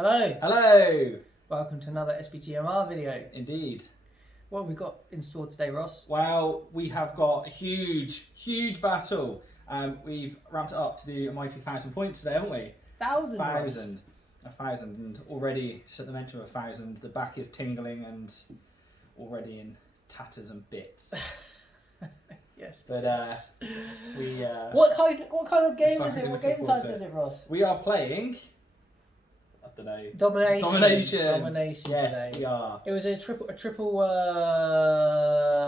Hello, Hello! welcome to another SBGMR video. Indeed. What have we got in store today, Ross? Well, we have got a huge battle. We've ramped it up to do a mighty 1,000 points today, haven't we? 1,000, Ross. 1,000. 1,000. And already, just at the mention of 1,000, the back is tingling and already in tatters and bits. Yes. But we... What kind of game is it? fucking What looking game forward type to is it, Ross? We are playing... I don't know. Domination. Yes, today. we are. It was a triple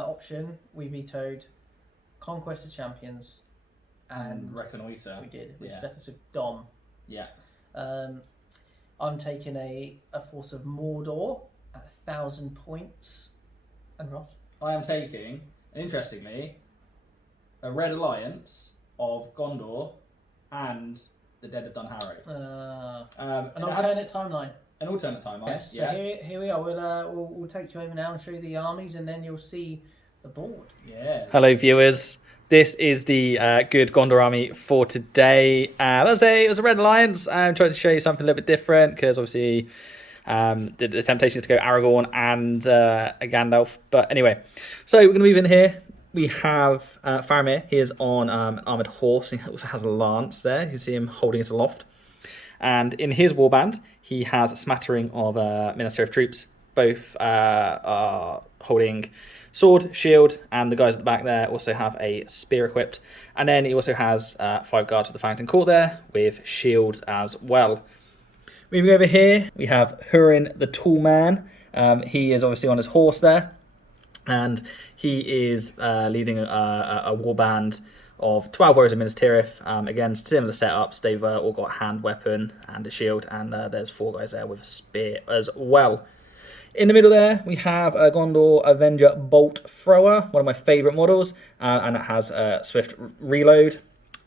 option. We vetoed Conquest of Champions And Reconnoiter. we did, which Yeah. left us with Dom. Yeah. I'm taking a force of Mordor at 1,000 points. And Ross? I am taking, interestingly, a Red Alliance of Gondor and the Dead of Dunharrow. An alternate timeline. An alternate timeline. Yes. Yeah. So here we are. We'll take you over now and show you the armies, and then you'll see the board. Yeah. Hello viewers, this is the good Gondor army for today. It was a Red Alliance. I'm trying to show you something a little bit different because obviously the temptation is to go Aragorn and a Gandalf. But anyway, so we're going to move in here. We have Faramir. He is on an armoured horse. He also has a lance there. You can see him holding it aloft. And in his warband, he has a smattering of Minas Tirith troops. Both are holding sword, shield, and the guys at the back there also have a spear equipped. And then he also has 5 guards at the Fountain Court there with shields as well. Moving over here, we have Hurin the Tall Man. He is obviously on his horse there. And he is leading a warband of 12 warriors of Minas Tirith. Again, similar setups. They've all got a hand weapon and a shield, and there's 4 guys there with a spear as well. In the middle there, we have a Gondor Avenger Bolt Thrower, one of my favourite models, and it has a swift reload.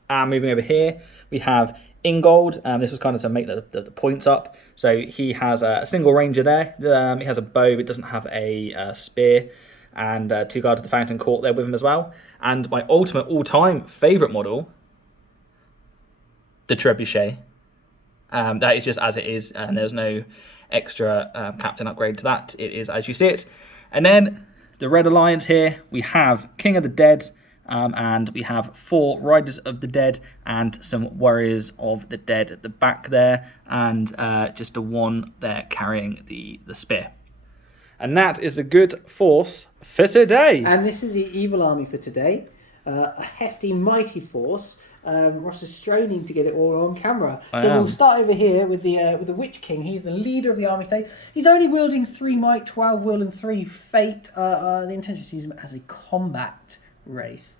Moving over here, we have Ingold. This was kind of to make the points up. So he has a single ranger there. He has a bow, but doesn't have a spear. And 2 guards at the Fountain Court there with him as well. And my ultimate all-time favourite model, the Trebuchet. That is just as it is, and there's no extra captain upgrade to that. It is as you see it. And then the Red Alliance here, we have King of the Dead, and we have 4 Riders of the Dead and some Warriors of the Dead at the back there, and just the one there carrying the spear. And that is a good force for today. And this is the evil army for today. A hefty, mighty force. Ross is straining to get it all on camera. We'll start over here with the Witch King. He's the leader of the army today. He's only wielding 3 might, 12 will, and 3 fate. The intention is to use him as a combat wraith.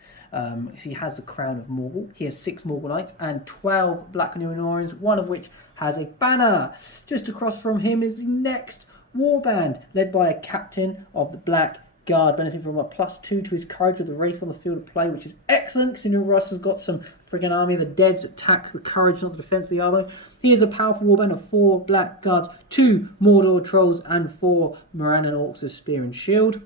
He has the crown of Morgul. He has 6 Morgul knights and 12 Black Númenóreans, one of which has a banner. Just across from him is the next warband, led by a captain of the Black Guard, benefiting from a +2 to his courage with the Wraith on the field of play, which is excellent, considering Russ has got some friggin' army. The Deads attack the courage, not the defense of the army. He is a powerful warband of 4 Black Guards, 2 Mordor Trolls, and 4 Morannon Orcs with spear and shield.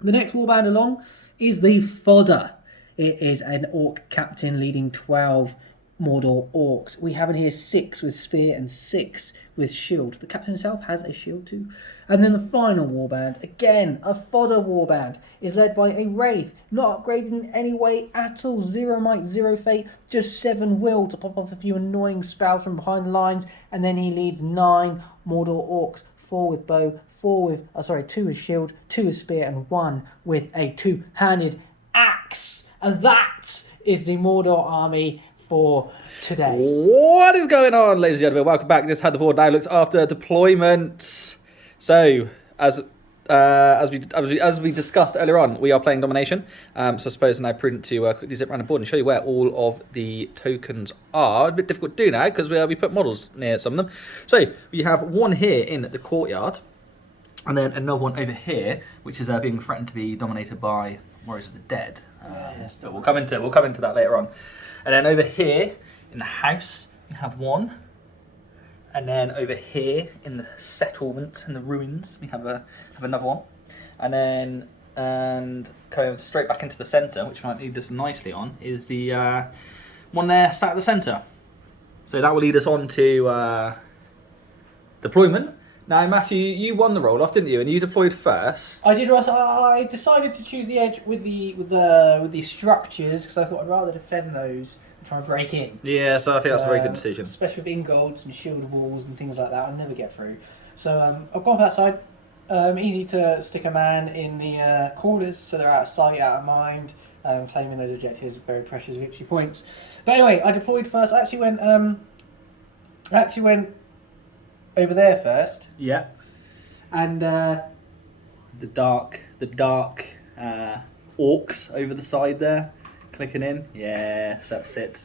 The next warband along is the Fodder. It is an Orc captain leading 12 Mordor Orcs. We have in here 6 with spear and 6 with shield. The captain himself has a shield too. And then the final warband, again a Fodder warband, is led by a Wraith, not upgraded in any way at all. 0 might, 0 fate, just 7 will to pop off a few annoying spells from behind the lines. And then he leads 9 Mordor Orcs, 4 with bow, 2 with shield, 2 with spear, and 1 with a 2-handed axe. And that is the Mordor army for today. What is going on, ladies and gentlemen? Welcome back. This is how the board now looks after deployment. So, as we discussed earlier on, we are playing domination. So I suppose it's now prudent to quickly zip around the board and show you where all of the tokens are. A bit difficult to do now because we put models near some of them. So we have one here in the courtyard, and then another one over here, which is being threatened to be dominated by Warriors of the Dead. Yes, but we'll come into that later on. And then over here in the house, we have one. And then over here in the settlement and the ruins, we have another one. And then coming straight back into the centre, which might lead us nicely on, is the one there sat at the centre. So that will lead us on to deployment. Now, Matthew, you won the roll-off, didn't you? And you deployed first. I did. Ross. I decided to choose the edge with the structures because I thought I'd rather defend those than try and break in. Yeah, so I think that's a very good decision. Especially with ingolds and shielded walls and things like that, I'll never get through. So I've gone for that side. Easy to stick a man in the corners so they're out of sight, out of mind. Claiming those objectives are very precious victory points. But anyway, I deployed first. I actually went over there first. Yeah. And the dark orcs over the side there, clicking in. Yes, that's it.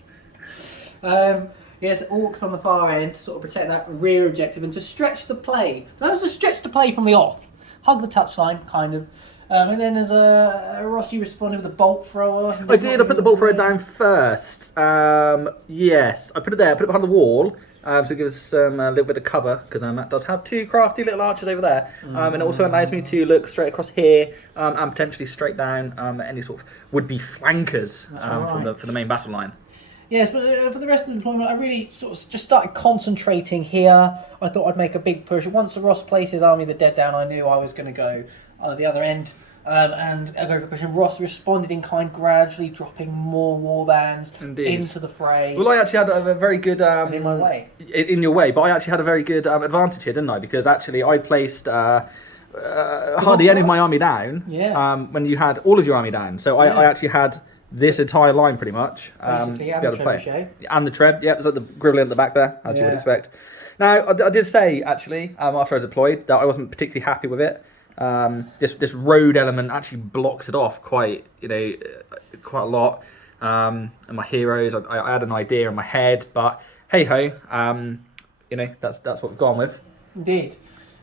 Yes, orcs on the far end to sort of protect that rear objective and to stretch the play. So that was to stretch the play from the off, hug the touchline, kind of. And then as Ross, you responded with a bolt thrower. I did. I put the bolt thrower down first. Yes, I put it there. I put it behind the wall. So it gives us a little bit of cover because Matt does have two crafty little archers over there, and it also allows me to look straight across here and potentially straight down at any sort of would-be flankers for the main battle line. Yes, but for the rest of the deployment, I really sort of just started concentrating here. I thought I'd make a big push. Once Ross placed his army of the dead down, I knew I was going to go the other end. And I go for push. And Ross responded in kind, gradually dropping more warbands into the fray. Well, I actually had a very good in my way. In your way, but I actually had a very good advantage here, didn't I? Because actually, I placed hardly any of my army down. Yeah. When you had all of your army down, so I actually had this entire line pretty much. Basically, and the trebuchet. And the treb, yeah, there's like the gribbly at the back there, as you would expect. Now, I did say actually after I deployed that I wasn't particularly happy with it. This road element actually blocks it off quite a lot. And my heroes, I had an idea in my head, but hey ho, that's what we've gone with. Indeed.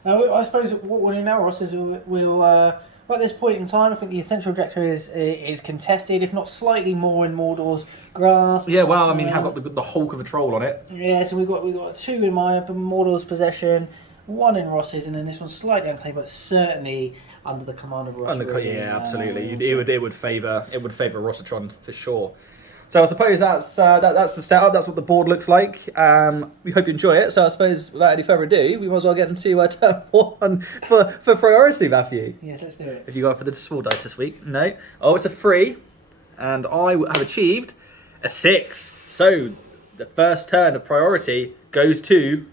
I suppose what we'll do now, Ross, is we'll at this point in time, I think the essential objective is contested, if not slightly more in Mordor's grasp. Yeah, well, I mean, you have got the Hulk of a troll on it. Yeah, so we've got two in Mordor's possession. One in Ross's, and then this one's slightly unclaimed, but certainly under the command of Ross. Yeah, absolutely. It would favour Rossitron for sure. So I suppose that's the setup. That's what the board looks like. We hope you enjoy it. So I suppose without any further ado, we might as well get into turn one for priority, Matthew. Yes, let's do it. Have you got for the small dice this week? No. Oh, it's a 3, and I have achieved a 6. So the first turn of priority goes to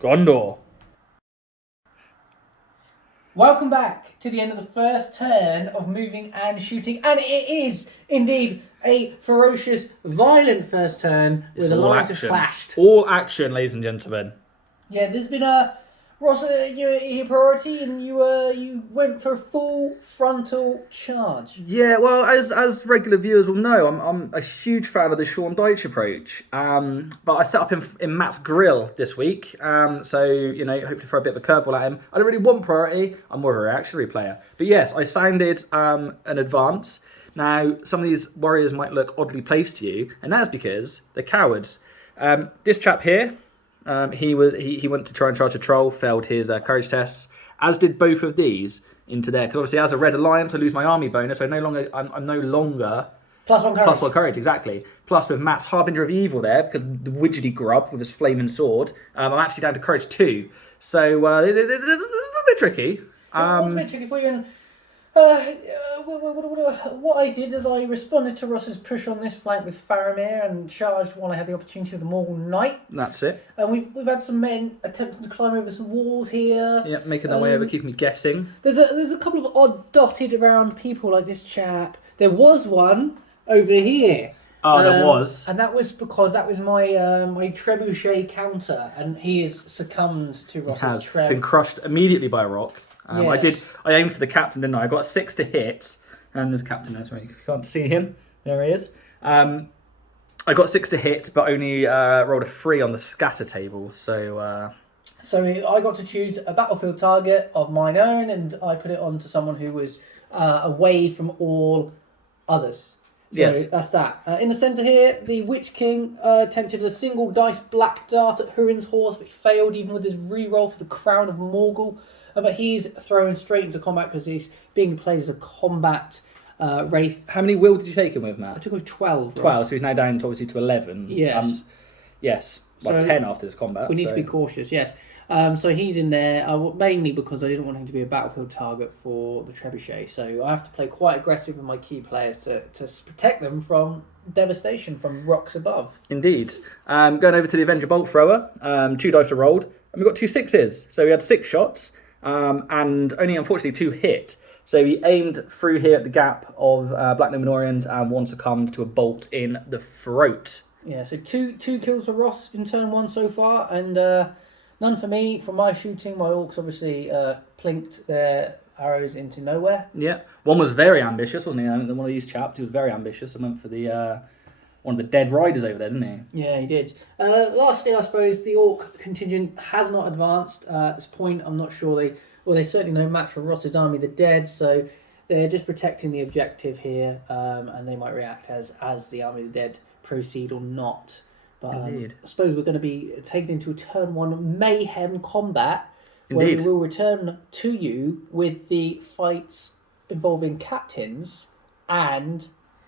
Gondor. Welcome back to the end of the first turn of moving and shooting, and it is indeed a ferocious, violent first turn where the lines have clashed. All action, ladies and gentlemen. Yeah, there's been Ross, your priority, and you went for a full frontal charge. Yeah, well, as regular viewers will know, I'm a huge fan of the Sean Deitch approach. But I set up in Matt's grill this week, so hope to throw a bit of a curveball at him. I don't really want priority. I'm more of a reactionary player. But yes, I sounded an advance. Now, some of these warriors might look oddly placed to you, and that's because they're cowards. This chap here. He went to try and charge a troll, failed his courage tests, as did both of these into there. Because obviously, as a Red Alliance, I lose my army bonus. So I'm no longer +1 courage. +1 courage, exactly. Plus with Matt's Harbinger of Evil there, because the widgety grub with his flaming sword, I'm actually down to courage 2. So it's a bit tricky. It was a bit tricky for you. And what I did is I responded to Ross's push on this flank with Faramir and charged when I had the opportunity with the Morgul Knights. That's it. And we've had some men attempting to climb over some walls here. Yeah, making their way over, keeping me guessing. There's a couple of odd dotted around people like this chap. There was one over here. Oh, there was. And that was because that was my my trebuchet counter, and he has succumbed to Ross's treb. Been crushed immediately by a rock. Yes. I aimed for the captain, didn't I? I got 6 to hit, and there's captain there. Sorry, you can't see him. There he is. I got 6 to hit, but only rolled a 3 on the scatter table. So I got to choose a battlefield target of mine own, and I put it on to someone who was away from all others. So yes. That's that. In the centre here, the Witch King attempted a single dice black dart at Hurin's horse, but he failed even with his reroll for the Crown of Morgul. But he's thrown straight into combat because he's being played as a combat wraith. How many will did you take him with, Matt? I took him with 12. 12, so he's now down to obviously to 11. Yes. Yes. Well, So 10 after this combat. we need so. to be cautious, yes. So he's in there mainly because I didn't want him to be a battlefield target for the trebuchet. So I have to play quite aggressive with my key players to protect them from devastation from rocks above. Indeed. Going over to the Avenger Bolt Thrower, 2 dice are rolled, and we've got 2 6s. So we had 6 shots, and only unfortunately 2 hit. So he aimed through here at the gap of Black Numenorians, and 1 succumbed to a bolt in the throat. Yeah, so two kills for Ross in turn 1 so far, and none for me. From my shooting, my orcs obviously plinked their arrows into nowhere. Yeah, one was very ambitious, wasn't he? One of these chaps, he was very ambitious and went for the one of the dead riders over there, didn't he? Yeah, he did. Lastly, I suppose the orc contingent has not advanced at this point. I'm not sure they certainly no match for Ross's army, the dead. So they're just protecting the objective here, and they might react as the army of the dead proceed or not. But I suppose we're going to be taken into a turn 1 mayhem combat. Where we will return to you with the fights involving captains and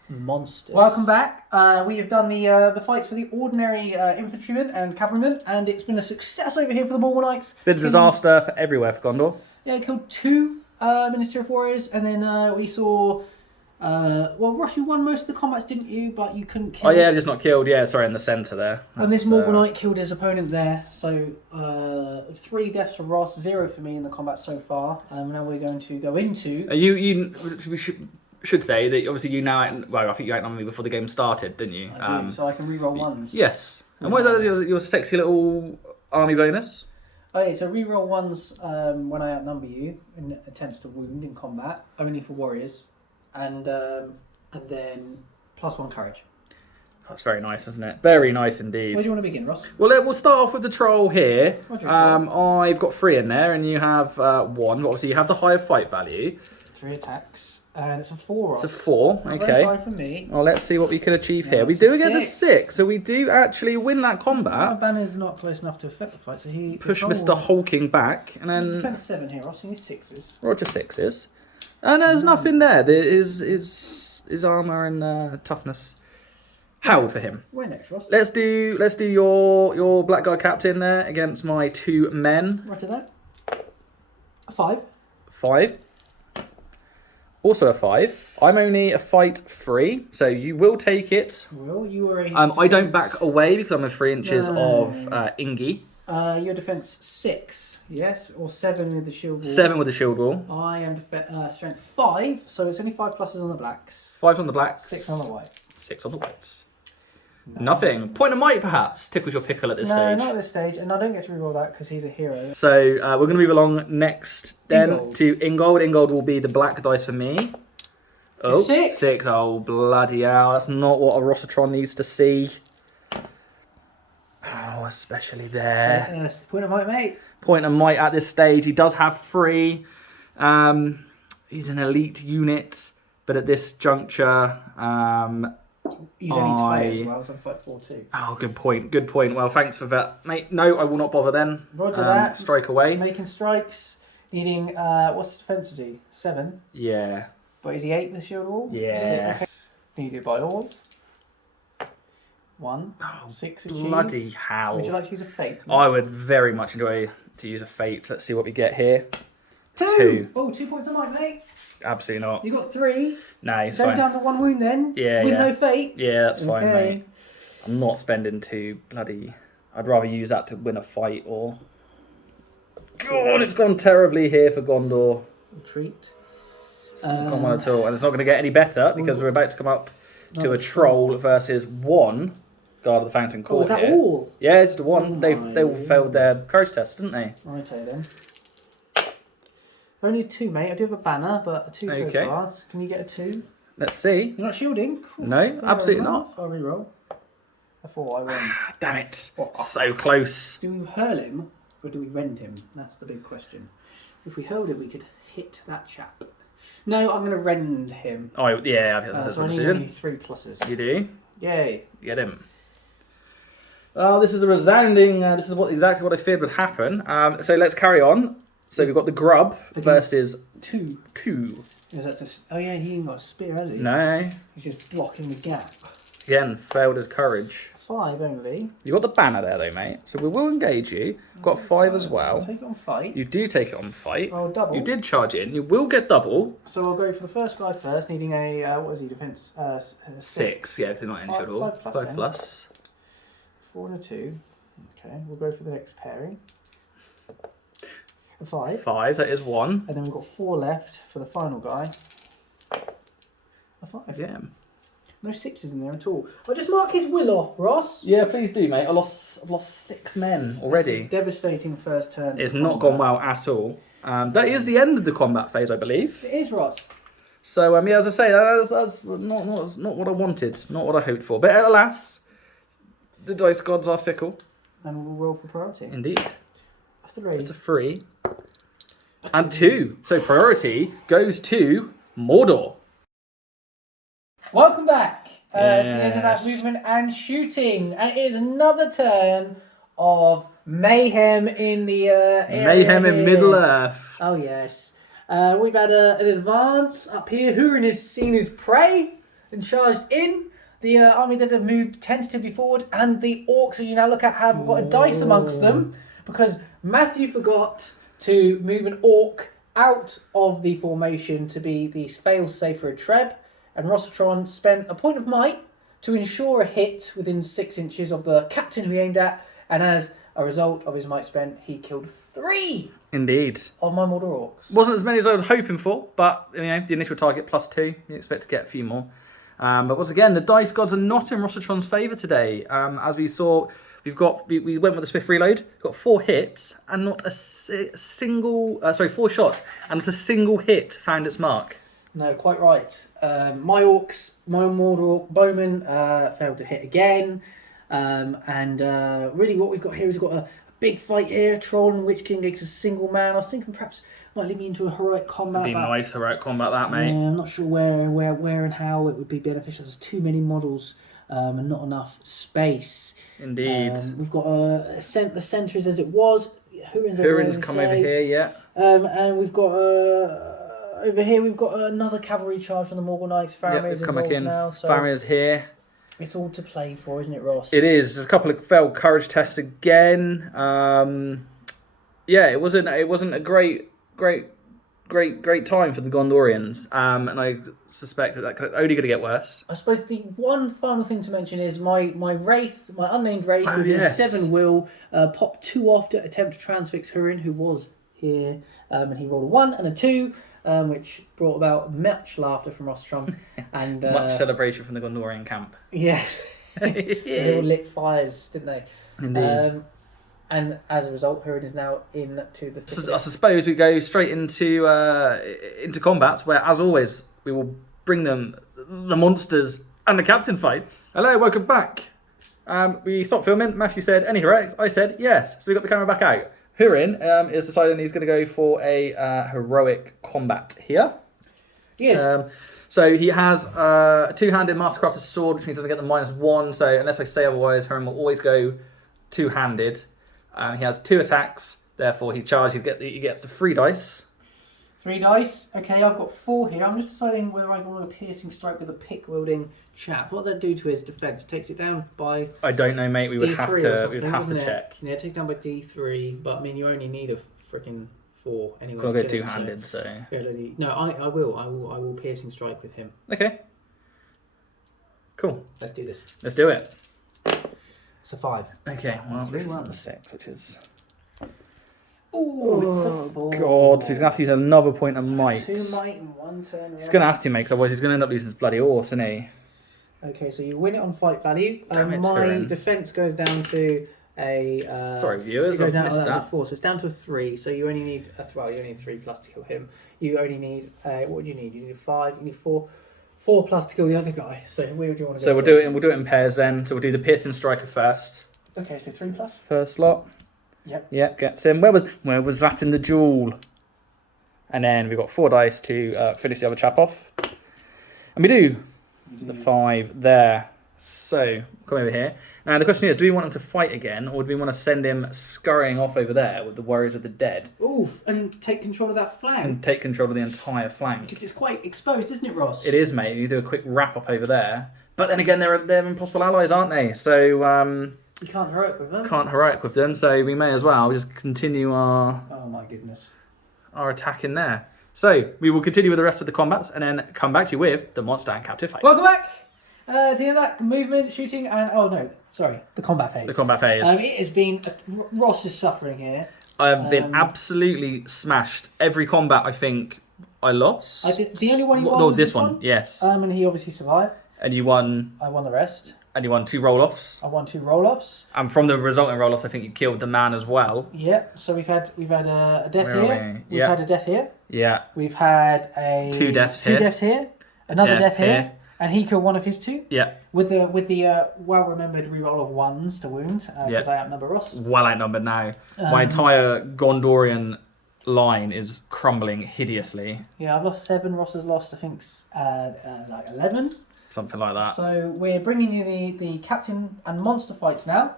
monsters. Welcome back. We have done the fights for the ordinary infantrymen and cavalrymen, and it's been a success over here for the Morgul Knights. It's been a disaster for everywhere for Gondor. Yeah, killed 2 Minister of Warriors, and then we saw... well, Ross, you won most of the combats, didn't you? But you couldn't kill... Oh yeah, just not killed. Yeah, sorry, in the centre there. And this Morgul Knight killed his opponent there. So 3 deaths for Ross, 0 for me in the combat so far. Now we're going to go into... We should say that obviously you now... Well, I think you outnumbered me before the game started, didn't you? I do, so I can reroll 1s. Yes. And what is your sexy little army bonus? Okay, so reroll 1s when I outnumber you in attempts to wound in combat, only for warriors. And then +1 courage. That's very nice, isn't it? Very nice indeed. Where do you want to begin, Ross? Well, we'll start off with the troll here. Troll? I've got 3 in there, and you have 1. Obviously, you have the higher fight value. 3 attacks, and it's a 4. Ross. It's a 4. Not okay. very high for me. Well, let's see what we can achieve here. We do get the 6, so we do actually win that combat. My banner's not close enough to affect the fight, so he Push Mr. Hulking back, and then defense 7 here, Ross. He needs 6s. Roger 6s. And there's nothing there. There is armour and toughness held for him. Where next, Ross? Let's do your blackguard captain there against my 2 men. Roger that. A 5. 5. Also a 5. I'm only a fight 3, so you will take it. Well, you are a... I don't back away because I'm a 3 inches of Ingi. Your defense 6, yes, or 7 with the shield wall. 7 with the shield wall. I am strength 5, so it's only 5 pluses on the blacks. 5 on the blacks. 6 on the white. 6 on the whites. No. Nothing. Point of might perhaps tickles your pickle at this stage. No, not at this stage, and I don't get to reroll that because he's a hero. So we're going to move along next then Ingold. to Ingold. Ingold will be the black dice for me. Oh, 6. 6. Oh, bloody hell. That's not what a Rossitron needs to see. Oh, especially there. Yes, point of might, mate. Point of might at this stage. He does have 3. He's an elite unit, but at this juncture, You'd only tie as well, so I'm fight 4 too. Oh, good point. Good point. Well, thanks for that, mate. No, I will not bother then. Roger that. Strike away. Making strikes. Needing, what's his defense is he? 7? Yeah. But is he 8 with the shield wall? Yes. Okay. Needed by all. 1. Oh, 6 achieved. bloody hell. Would you like to use a fate? I would very much enjoy to use a fate. Let's see what we get here. 2. Oh, 2 points of might, mate. Absolutely not. You got 3. No, it's Go fine. down to 1 wound then. Yeah, with yeah. no fate. Yeah, that's fine, Okay. mate. I'm not spending 2 bloody... I'd rather use that to win a fight or... God, it's gone terribly here for Gondor. Retreat. It's not gone well at all. And it's not going to get any better because we're about to come up to a troll versus 1 Guard of the Fountain Oh, Court is that here. all? Yeah, it's the 1. Oh They all failed their courage test, didn't they? Righto then. Only 2, mate. I do have a banner, but a 2 Okay. so far. Can you get a 2? Let's see. You're not shielding? Cool. No, Fair absolutely enough. not. I'll reroll. A 4, I win. Damn it. Oh. So close. Do we hurl him or do we rend him? That's the big question. If we hurled him, we could hit that chap. No, I'm going to rend him. Oh, yeah, I think that's So a I need decision. only 3 pluses. You do? Yay. Get him. Oh, this is a resounding... this is exactly what I feared would happen. So let's carry on. So we've got the grub versus 2. 2. Yes, that's oh yeah, he ain't got a spear, has he? No. He's just blocking the gap. Again, failed his courage. 5 only. You got the banner there though, mate. So we will engage you. Got 5 as well. Take it on fight. You do take it on fight. Roll double. You did charge in. You will get double. So I'll go for the first guy first, needing a what is he? Defense 6. Yeah, if they're not injured at all. 5 plus. 5 plus. 4 and a 2. Okay, we'll go for the next pairing. A 5. 5. That is 1. And then we've got 4 left for the final guy. A 5. Yeah. No 6s in there at all. I'll just mark his will off, Ross. Yeah, please do, mate. I've lost 6 men already. That's a devastating first turn. It's not gone well at all. That is the end of the combat phase, I believe. It is, Ross. So, yeah, as I say, that's not what I wanted, not what I hoped for. But alas, the dice gods are fickle. And we'll roll for priority. Indeed. A 3. It's a 3. And 2. So priority goes to Mordor. Welcome back to the end of that Yes. movement and shooting. And it is another turn of mayhem in the area Mayhem in here. Middle Earth. Oh, yes. We've had an advance up here. Hurin has seen his prey and charged in. The army that have moved tentatively forward, and the orcs, as you now look at, have got a dice amongst them because Matthew forgot to move an orc out of the formation to be the fail-safe for a treb, and Rossitron spent a point of might to ensure a hit within 6 inches of the captain who he aimed at, and as a result of his might spent, he killed 3 Indeed. of my Mordor orcs. Wasn't as many as I was hoping for, but you know, the initial target +2. You expect to get a few more. But once again, the dice gods are not in Rossitron's favour today. As we saw, we went with a swift reload, got 4 hits and not a single, 4 shots and not a single hit found its mark. No, quite right. My Mordor Orc Bowman failed to hit again. And really what we've got here is we've got a big fight here. Troll and Witch King takes a single man. I was thinking perhaps might lead me into a heroic combat. It'd be nice heroic combat that, mate. I'm not sure where and how it would be beneficial. There's too many models and not enough space. Indeed. We've got the centre is as it was. Hurin's come over here, yeah. And we've got over here we've got another cavalry charge from the Morgul Knights. Faramir's involved now, so Faramir's here. it's all to play for, isn't it, Ross? It is. There's a couple of failed courage tests again. Yeah, it wasn't a great time for the Gondorians. And I suspect that could only going to get worse. I suppose the one final thing to mention is my wraith, my unnamed wraith, Oh, with yes. 7 will pop 2 off to attempt to transfix Hurin, who was here, and he rolled a 1 and a 2. Which brought about much laughter from Rostrom and Much celebration from the Gondorian camp. Yeah, they all lit fires, didn't they? Indeed. And as a result, Hurin is now into the. So I suppose we go straight into combats, where, as always, we will bring them the monsters and the captain fights. Hello, welcome back. We stopped filming. Matthew said, "Any heroics?" I said, "Yes." So we got the camera back out. Hurin is deciding he's going to go for a heroic combat here. Yes. So he has a 2-handed Mastercrafted sword, which means he doesn't get the -1. So unless I say otherwise, Hurin will always go 2-handed. He has 2 attacks, therefore he charges. He gets 3 dice. 3 dice. Okay, I've got 4 here. I'm just deciding whether I want a piercing strike with a pick wielding chap. What does that do to his defense? It takes it down by I don't know, mate. We would have to check. Yeah, it takes down by D3. But I mean, you only need a freaking 4 anyway. I'll to go kill him, 2-handed, so. No, I will piercing strike with him. Okay. Cool. Let's do this. Let's do it. It's a 5. Okay, well, this is 3-1. on the 6, which is... Oh, it's a 4. God, so he's going to have to use another point of might. 2 might in 1 turn. He's going to have to, mate, 'cause otherwise he's going to end up losing his bloody horse, isn't he? Okay, so you win it on fight value. Damn it, my Hurin. defense goes down to a. Sorry, viewers, It goes I've down missed to that. 4, so it's down to a 3. So you only need you only need 3 plus to kill him. You only need what do you need? You need 5. You need 4 plus to kill the other guy. So where would you want to go? So we'll do it in pairs then. So we'll do the piercing striker first. Okay, so 3 plus. First slot. Yep. Yep, gets him. Where was that in the duel? And then we've got 4 dice to finish the other chap off. And we do. The 5 there. So, come over here. Now, the question is, do we want him to fight again, or do we want to send him scurrying off over there with the Warriors of the Dead Oof, and take control of that flank. and take control of the entire flank? Because it's quite exposed, isn't it, Ross? It is, mate. You do a quick wrap-up over there. But then again, they're impossible allies, aren't they? So You can't heroic with them. can't heroic with them. So we may as well just continue our Oh my goodness. attack in there. So we will continue with the rest of the combats and then come back to you with the monster and captive fights. Welcome back. The end of that movement, shooting, and the combat phase. The combat phase. It has been Ross is suffering here. I have been absolutely smashed. Every combat, I think, I lost. I think the only one you won No, was this one. Yes. And he obviously survived. And you won. I won the rest. And you won 2 roll-offs. I won 2 roll-offs. And from the resulting roll-offs, I think you killed the man as well. Yep. So we've had a death Where here. are we? We've Yeah. had a death here. Yeah. We've had 2 deaths here. 2 deaths here. Another Death death here. here. And he killed one of his 2. Yeah. With the well-remembered reroll of 1s to wound, because I outnumber Ross. Well outnumbered now. My entire Gondorian line is crumbling hideously. Yeah, I've lost 7. Ross has lost, I think, like 11. Something like that. So we're bringing you the captain and monster fights now.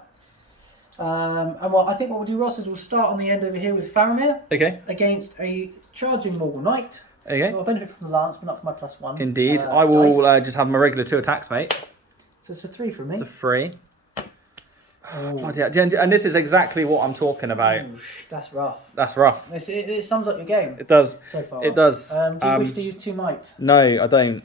And I think what we'll do, Ross, is we'll start on the end over here with Faramir Okay. against a charging Morgul Knight. Okay. So I'll benefit from the lance, but not for my +1. Indeed. I will dice. just have my regular 2 attacks, mate. So it's a 3 from me. It's a 3. Oh, Bloody hell. And this is exactly what I'm talking about. that's rough. That's rough. It sums up your game It does. so far. It does. Do you wish to use 2 might? No, I don't.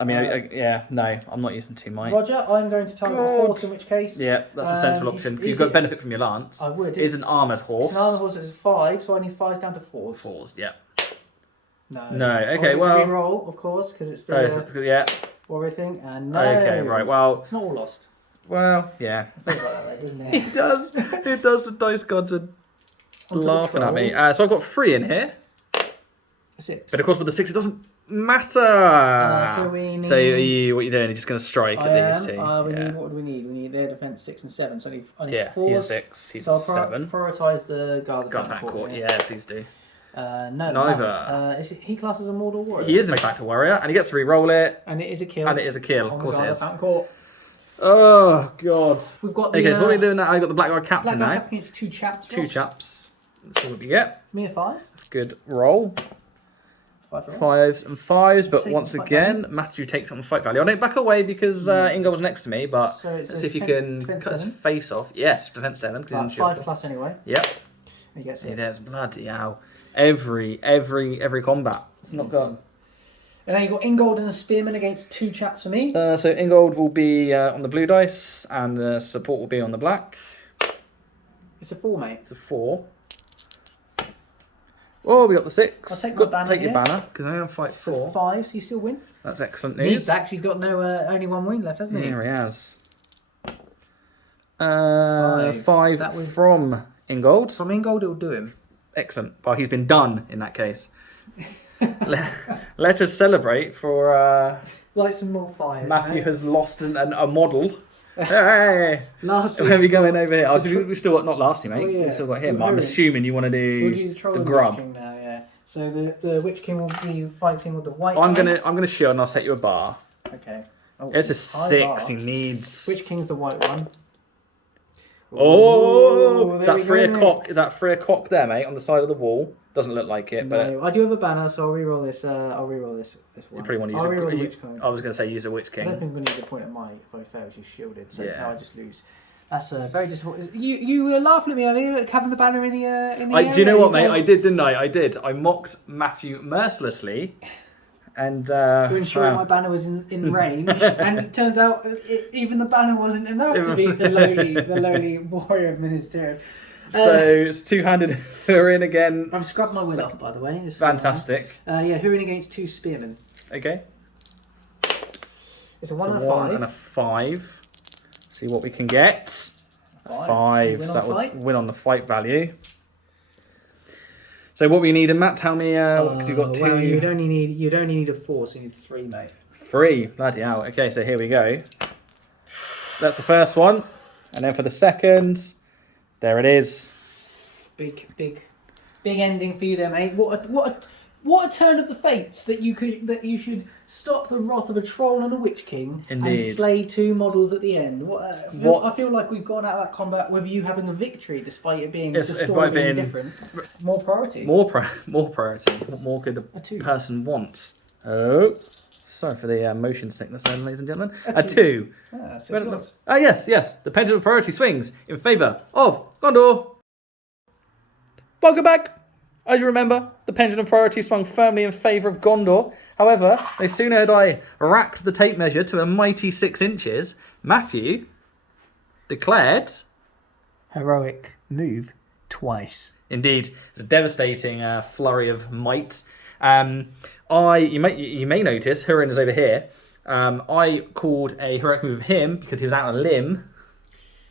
I mean, no, I'm not using 2 might. Roger, I'm going to target a horse, in which case... Yeah, that's a sensible option. You've got benefit from your lance. I would. It's an armoured horse. It's an armoured horse, it's 5, so I need 5s down to 4s. 4s, yeah. No. No, okay, I need well... to re-roll, of course, because it's Oh, the yeah. warrior thing, and no. Okay, right, well... It's not all lost. Well, yeah. It feels like that way, doesn't it? It does. It does. The dice gods are Onto the laughing at me. troll. So I've got 3 in here. 6. But of course with the 6 it doesn't matter. So we need... So what are you doing? You're just going to strike at these 2? We yeah. need, what do we need? We need their defense 6 and 7, so I need Yeah, 4s. he's 6. He's So I'll 7. prioritise the guard Got that court. Yeah, please do. No, Neither. He classes a Mordor warrior. He is in fact a warrior, and he gets to re-roll it, And it is a kill. and it is a kill. Of On course the it guard is. of Fountain Court. Oh god. We've got the... Okay, so what are we doing now? I've got the Black Guard Black Captain Guard now. Captain against 2 chaps. 2 Ross. chaps. That's what we get. Me a 5. Good roll. 5 for Ross. 5s and 5s, but Take once fight again, Matthew takes on fight value. I don't back away because Ingo was next to me, but So it let's says see if you defense- can defense cut his 7. face off. Yes, defense 7. 'Cause he's 5 injured. plus anyway. Yep. He gets See, it. there's bloody hell. Every combat. It's not gone. And then you've got Ingold and the Spearman against 2 chaps for me. So Ingold will be on the blue dice, and the support will be on the black. It's a 4, mate. It's a 4. Oh, we got the 6. I'll take my Good, banner take your here. banner, because I am fight So 4. 5, so you still win. That's excellent He's news. actually got no only 1 wound left, hasn't he? Here he has. 5. 5 That was- from Ingold. From Ingold, it'll do him. Excellent. Well, he's been done in that case. Let us celebrate for Like some more fire. Matthew has lost a model. Hey! Last Where are we going over here? Oh, so we still got, not last year, mate. Oh, yeah. We still got him. We'll I'm hurry. assuming you want to We'll do do the troll the and the grub. Witch King now, yeah. So the Witch King will be fighting with the white. I'm dice. gonna shield and I'll set you a bar. Okay. Oh, It's a high 6. bar. He needs. Witch King's the white one. Oh! Ooh, Is there that we 3 go, o'clock? Is that 3 o'clock there, mate? On the side of the wall. Doesn't look like it, but No, I do have a banner, so I'll reroll this. I'll reroll this one. you probably want to use I'll reroll the a. Witch King. I was gonna say use a Witch I don't King. think we need to point at my if I fail, she's shielded. So Yeah. now I just lose. That's very disappointing. You were laughing at me earlier, having the banner in the area. Do you know what, mate? thought- I did, didn't I? I did. I mocked Matthew mercilessly, and to ensure wow. my banner was in range, and it turns out even the banner wasn't enough to beat the lowly warrior of Minas Tirith. So it's 2-handed Hurin again. I've scrubbed my will off, by the way. Just Fantastic. yeah, Hurin against 2 spearmen. Okay. It's a 1 So and a 1 5. and a 5. See what we can get. 5. Win So on that fight? would win on the fight value. So what we need in Matt? Tell me. Because you've got 2. Well, you'd only need a 4, so you need 3, mate. 3. Bloody hell. Okay, so here we go. That's the first one, and then for the second, there it is. Big ending for you there, mate. What a turn of the fates that you should stop the wrath of a troll and a witch king Indeed. and slay 2 models at the end. What- I feel like we've gone out of that combat with you having a victory despite it being Yes, the it story might being be different. More priority. More priority. What more could A 2. a person want? Oh, Sorry for the motion sickness, ladies and gentlemen. A 2. Yes. The pendulum priority swings in favour of Gondor. Welcome back. As you remember, the pendulum priority swung firmly in favour of Gondor. However, no sooner had I racked the tape measure to a mighty 6 inches, Matthew declared... Heroic move twice. Indeed, it's a devastating flurry of might. You may notice, Hurin is over here. I called a heroic move of him because he was out on a limb,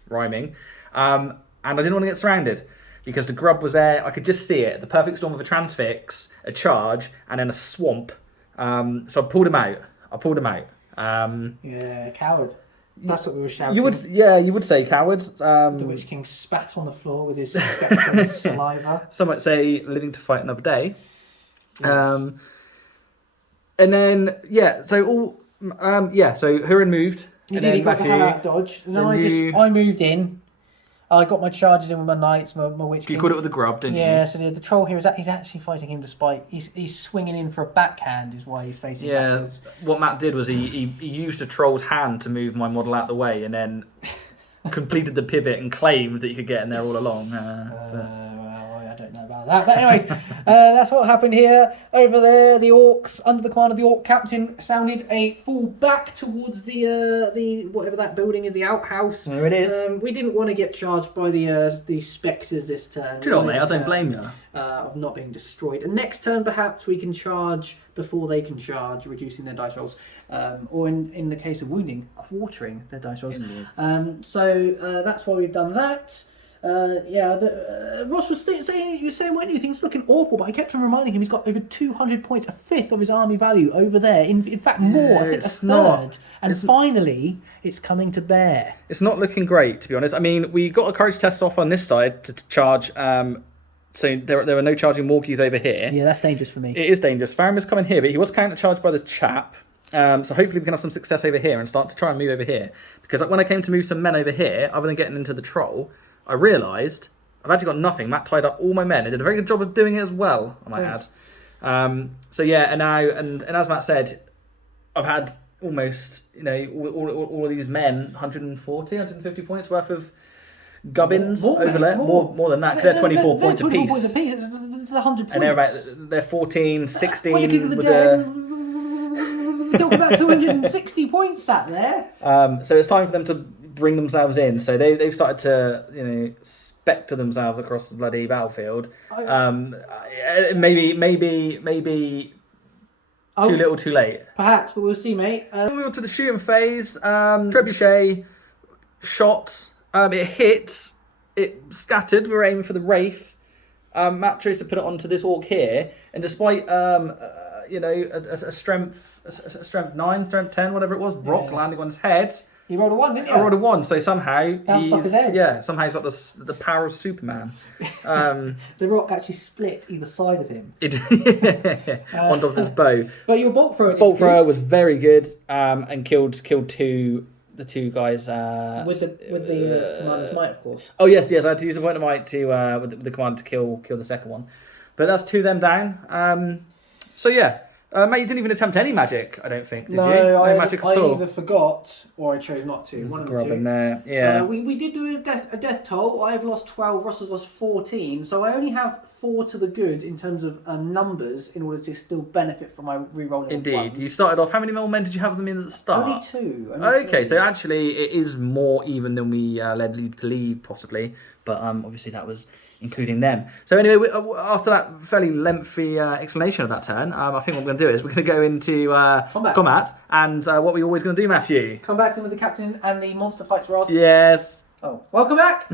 rhyming, and I didn't want to get surrounded because the grub was there. I could just see it, the perfect storm of a transfix, a charge, and then a swamp. So I pulled him out. Yeah, coward. That's what we were shouting. You would say coward. The Witch King spat on the floor with his spectral saliva. Some might say living to fight another day. Yes. And then so Hurin moved. He did. He got the hell out of dodge. And I moved in. I got my charges in with my knights, my Witch King. You caught it with the grub, didn't you? Yeah, so the troll here he's actually fighting him despite he's swinging in for a backhand is why he's facing backwards. What Matt did was he used a troll's hand to move my model out of the way and then completed the pivot and claimed that you could get in there all along. Well, I don't know about that. But anyways, that's what happened here. Over there, the orcs, under the command of the orc captain, sounded a fall back towards the whatever that building is, the outhouse. There it is. We didn't want to get charged by the spectres this turn. Do you know what, mate? I don't blame you. Of not being destroyed. And next turn, perhaps we can charge before they can charge, reducing their dice rolls. Or in the case of wounding, quartering their dice rolls. So that's why we've done that. Ross was saying, weren't you? Things looking awful, but I kept on reminding him he's got over 200 points, a fifth of his army value over there. In fact, more. I think a third. And finally, it's coming to bear. It's not looking great, to be honest. I mean, we got a courage test off on this side to charge. So there were no charging walkies over here. Yeah, that's dangerous for me. It is dangerous. Faramir's coming here, but he was counter-charged by the chap. So hopefully we can have some success over here and start to try and move over here. Because when I came to move some men over here, other than getting into the troll, I realised I've actually got nothing. Matt tied up all my men and did a very good job of doing it as well, I might add. And as Matt said, I've had almost, all of these men, 140, 150 points worth of gubbins over there. More than that, because they're 24 points apiece. It's 100 points. And they're 14, 16 When you kick of the with dead, talk about 260 points sat there. So it's time for them to bring themselves in. So they've started to, spectre themselves across the bloody battlefield. Maybe too little, too late. Perhaps, but we'll see, mate. Moving on to the shooting phase. Trebuchet shot. It hit. It scattered. We were aiming for the Wraith. Matt chose to put it onto this orc here, and despite a strength 9, strength 10, whatever it was, rock landing on his head. You rolled a 1, didn't you? I rolled a 1, so somehow bounced off his head. Yeah, somehow he's got the power of Superman. The rock actually split either side of him. On top of his bow. But your bolt thrower. Bolt thrower was very good, and killed the two guys. With the commander's might, of course. Oh yes, I had to use the point of might to with the commander to kill the second one. But that's 2 them down. So yeah. Mate, you didn't even attempt any magic, I don't think, did you? No, magic at all. I either forgot or I chose not to. One of the two. There. Yeah. We did do a death toll. I've lost 12, Ross has lost 14. So I only have 4 to the good in terms of numbers in order to still benefit from my re-rolling. Indeed. You started off, how many more men did you have them in at the start? Only 2. Okay, so actually it is more even than we led you to believe, possibly. But obviously that was including them. So anyway, after that fairly lengthy explanation of that turn, I think what we're going to do is we're going to go into combat. And what we're always going to do, Matthew. Come back with the captain and the monster fights, Ross. Yes. Oh, welcome back.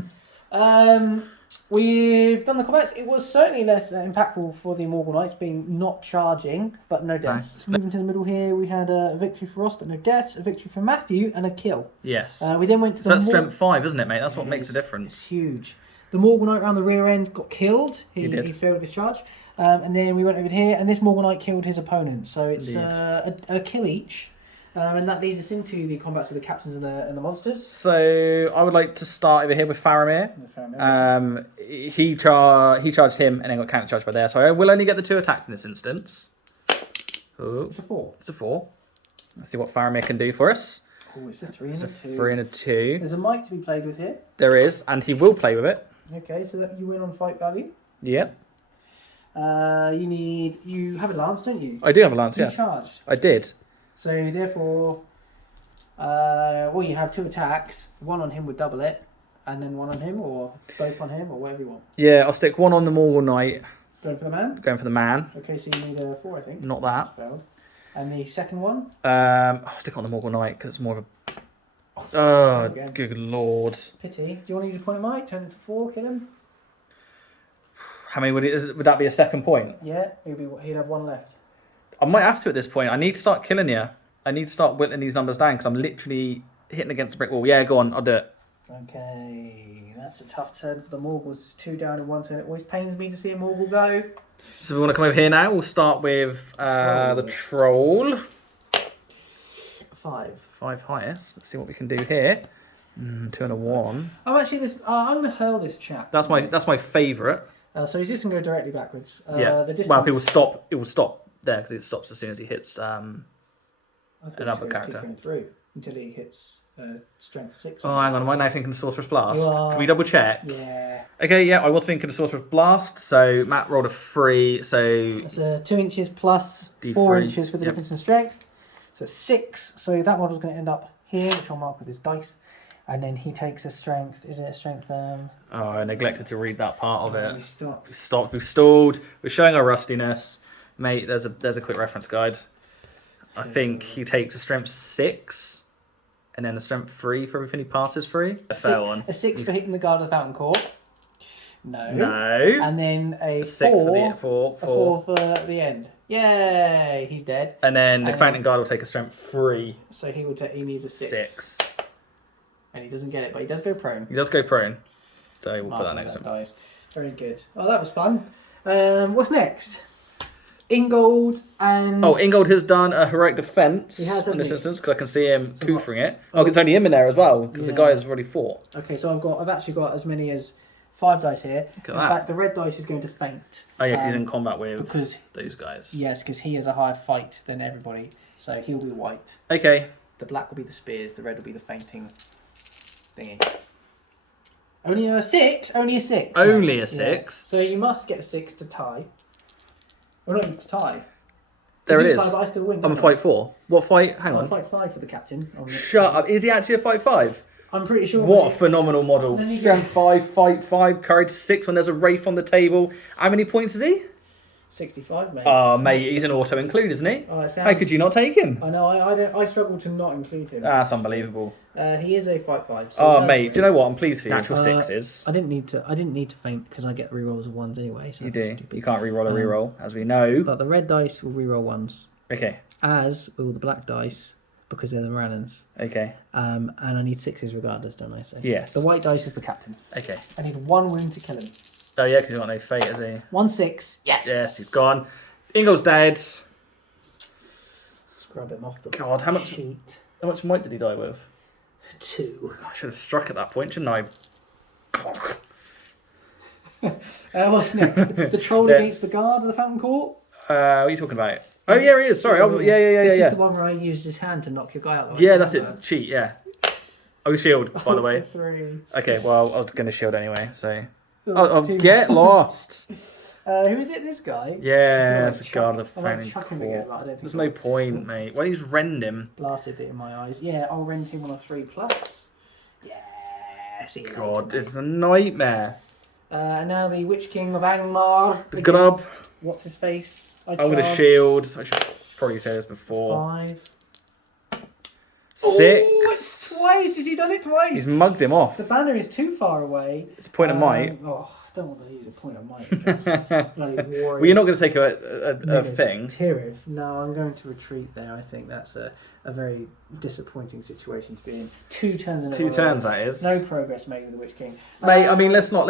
We've done the combats. It was certainly less impactful for the Immortal Knights, being not charging, but no deaths. Nice. Moving to the middle here, we had a victory for Ross, but no deaths, a victory for Matthew, and a kill. Yes. We then went to that's strength 5, isn't it, mate? That's what makes a difference. It's huge. The Morgul Knight around the rear end got killed. He failed his charge. And then we went over here, and this Morgul Knight killed his opponent. So it's a kill each. And that leads us into the combats with the captains and the monsters. So I would like to start over here with Faramir. He charged him and then got counter-charged by there. So I will only get the 2 attacks in this instance. Oh. It's a 4. It's a 4. Let's see what Faramir can do for us. Oh, it's a 3 and It's a a 2. 3 and a 2. There's a mic to be played with here. There is, and he will play with it. Okay, so that you win on fight value. Yep. You have a lance, don't you? I do have a lance, You yes. charged. I did. So therefore, you have 2 attacks. 1 on him would double it, and then 1 on him, or both on him, or whatever you want. Yeah, I'll stick 1 on the Morgul Knight, Going for the man. going for the man. Okay, so you need a 4, I think. Not that. Failed. And the second one. I'll stick on the Morgul Knight because it's more of a. Oh, Okay. good lord! Pity. Do you want to use a point of might? Turn it to 4, kill him. How many would that be? A second point? Yeah, he'd have 1 left. I might have to at this point. I need to start killing you. I need to start whittling these numbers down because I'm literally hitting against the brick wall. Yeah, go on, I'll do it. Okay, that's a tough turn for the Morgals. It's 2 down in 1 turn. It always pains me to see a Morgul go. So we want to come over here now. We'll start with the troll. 5. 5 highest. Let's see what we can do here. 2 and a 1. I'm actually this. I'm going to hurl this chap. That's my favourite. So he's just going to go directly backwards. Yeah. The distance. Well, it will stop there because it stops as soon as he hits I thought another he character. keeps going through until he hits strength 6. Oh, hang on. Am I now thinking of Sorcerer's Blast? You are. Can we double check? Yeah. Okay, yeah, I was thinking of Sorcerer's Blast. So Matt rolled a 3. So That's 2 inches plus D3. 4 inches for the Yep. difference in strength. So 6. So that model's going to end up here, which I'll mark with his dice. And then he takes a strength. Is it a strength? oh, I neglected to read that part of it. We stop. We've stopped. We've stalled. We're showing our rustiness, mate. There's a quick reference guide. I think he takes a strength 6, and then a strength 3 for everything he passes through. A fail one. A 6 for hitting the guard of the Fountain Court. No. No. And then a 6 4 for the 4 for the end. Yay! He's dead. And then the And Fountain Guard will take a strength 3. So he will. He needs a 6. 6. And he doesn't get it, but he does go prone. He does go prone. So we'll Mark put that on next to him. dice. Very good. Oh, that was fun. What's next? Ingold and... Oh, Ingold has done a heroic defense He has, in hasn't this he? instance because I can see him So coofering it. Oh, it's only him in there as well because the Yeah. guy has already fought. Okay, so I've actually got as many as 5 dice here. Look at In that. fact, the red dice is going to faint. Oh yeah, 'cause he's in combat with Because those guys. yes, because he has a higher fight than everybody, so he'll be white. Okay. The black will be the spears. The red will be the fainting thingy. Only a 6. Only a 6. Only a Yeah. 6. So you must get a 6 to tie. Well, not to tie. There You it do is. tie, but I still win. I'm a don't I? fight 4. What fight? Hang I'm on. a fight 5 for the captain. Shut up. Is he actually a fight 5? I'm pretty sure. What a phenomenal model. Then he Strength 5, fight 5, courage 6 when there's a Wraith on the table. How many points is he? 65, mate. Oh, mate, he's an auto include, isn't he? Oh, it sounds... How could you not take him? I know. I don't. I struggle to not include him. That's unbelievable. He is a fight 5. So Oh, he does mate, win. do you know what? I'm pleased for you. Natural Uh, 6s. I didn't need to faint because I get rerolls of 1s anyway. So You that's do. stupid. You can't reroll a reroll, as we know. But the red dice will reroll 1s, Okay. as will the black dice because they're the Morannons. Okay. And I need 6s regardless, don't I? So Yes. the white dice is the captain. Okay. I need 1 wound to kill him. Oh, yeah, because he's got no fate, has he? 1 6. Yes. Yes, he's gone. Ingold's dead. Scrub him off the God, how much- sheet. How much might did he die with? 2. I should have struck at that point, shouldn't I? What's next? The troll Yes. against the guard of the Fountain Court? What are you talking about? Oh, yeah, he is. Sorry. This is Yeah. the one where I used his hand to knock your guy out. Yeah, that's it. Cheat, yeah. Oh, shield, by the way. It's a 3. Okay, well, I was going to shield anyway, so... Oh, Oh, two- get lost! Who is it? This guy? Yeah, I it's a might guard of chuck- I might Fountain chuck him again, Court. but I don't think There's I no will. point, mate. Why don't you just rend him? Blasted it in my eyes. Yeah, I'll rend him on a 3 plus. Yeah, see you God, later, it's a nightmare. mate. Now the Witch King of Angmar. The grub. What's his face? I'm going to shield. I should probably say this before. 5. 6. Oh, it's twice. Has he done it twice? He's mugged him off. The banner is too far away. It's a point of might. Oh, I don't want to use a point of might. Bloody warrior. Well, you're not going to take a Megas thing. Tirith. No, I'm going to retreat there. I think that's a very disappointing situation to be in. 2 turns in a 2 row. turns, that is. No progress made with the Witch King. Mate, I mean, let's not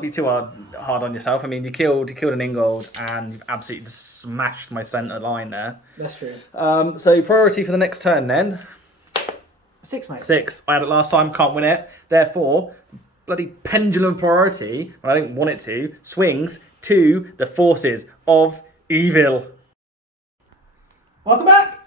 be too hard on yourself. I mean, you killed an Ingold and you've absolutely just smashed my centre line there. That's true. So priority for the next turn then. 6, mate. 6. I had it last time, can't win it. Therefore, bloody pendulum priority, when I didn't want it to, swings to the forces of evil. Welcome back.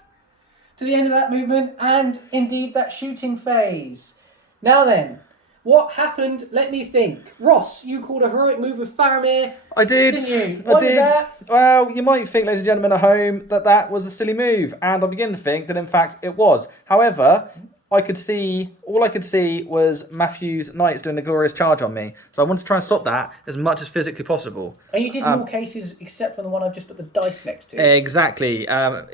to the end of that movement and indeed that shooting phase. Now then, what happened? Let me think. Ross, you called a heroic move with Faramir. I did. Didn't you? I What did. was that? Well, you might think, ladies and gentlemen at home, that was a silly move, and I begin to think that in fact it was. However, all I could see was Matthew's knights doing a glorious charge on me. So I wanted to try and stop that as much as physically possible. And you did in all cases except for the one I've just put the dice next to. Exactly.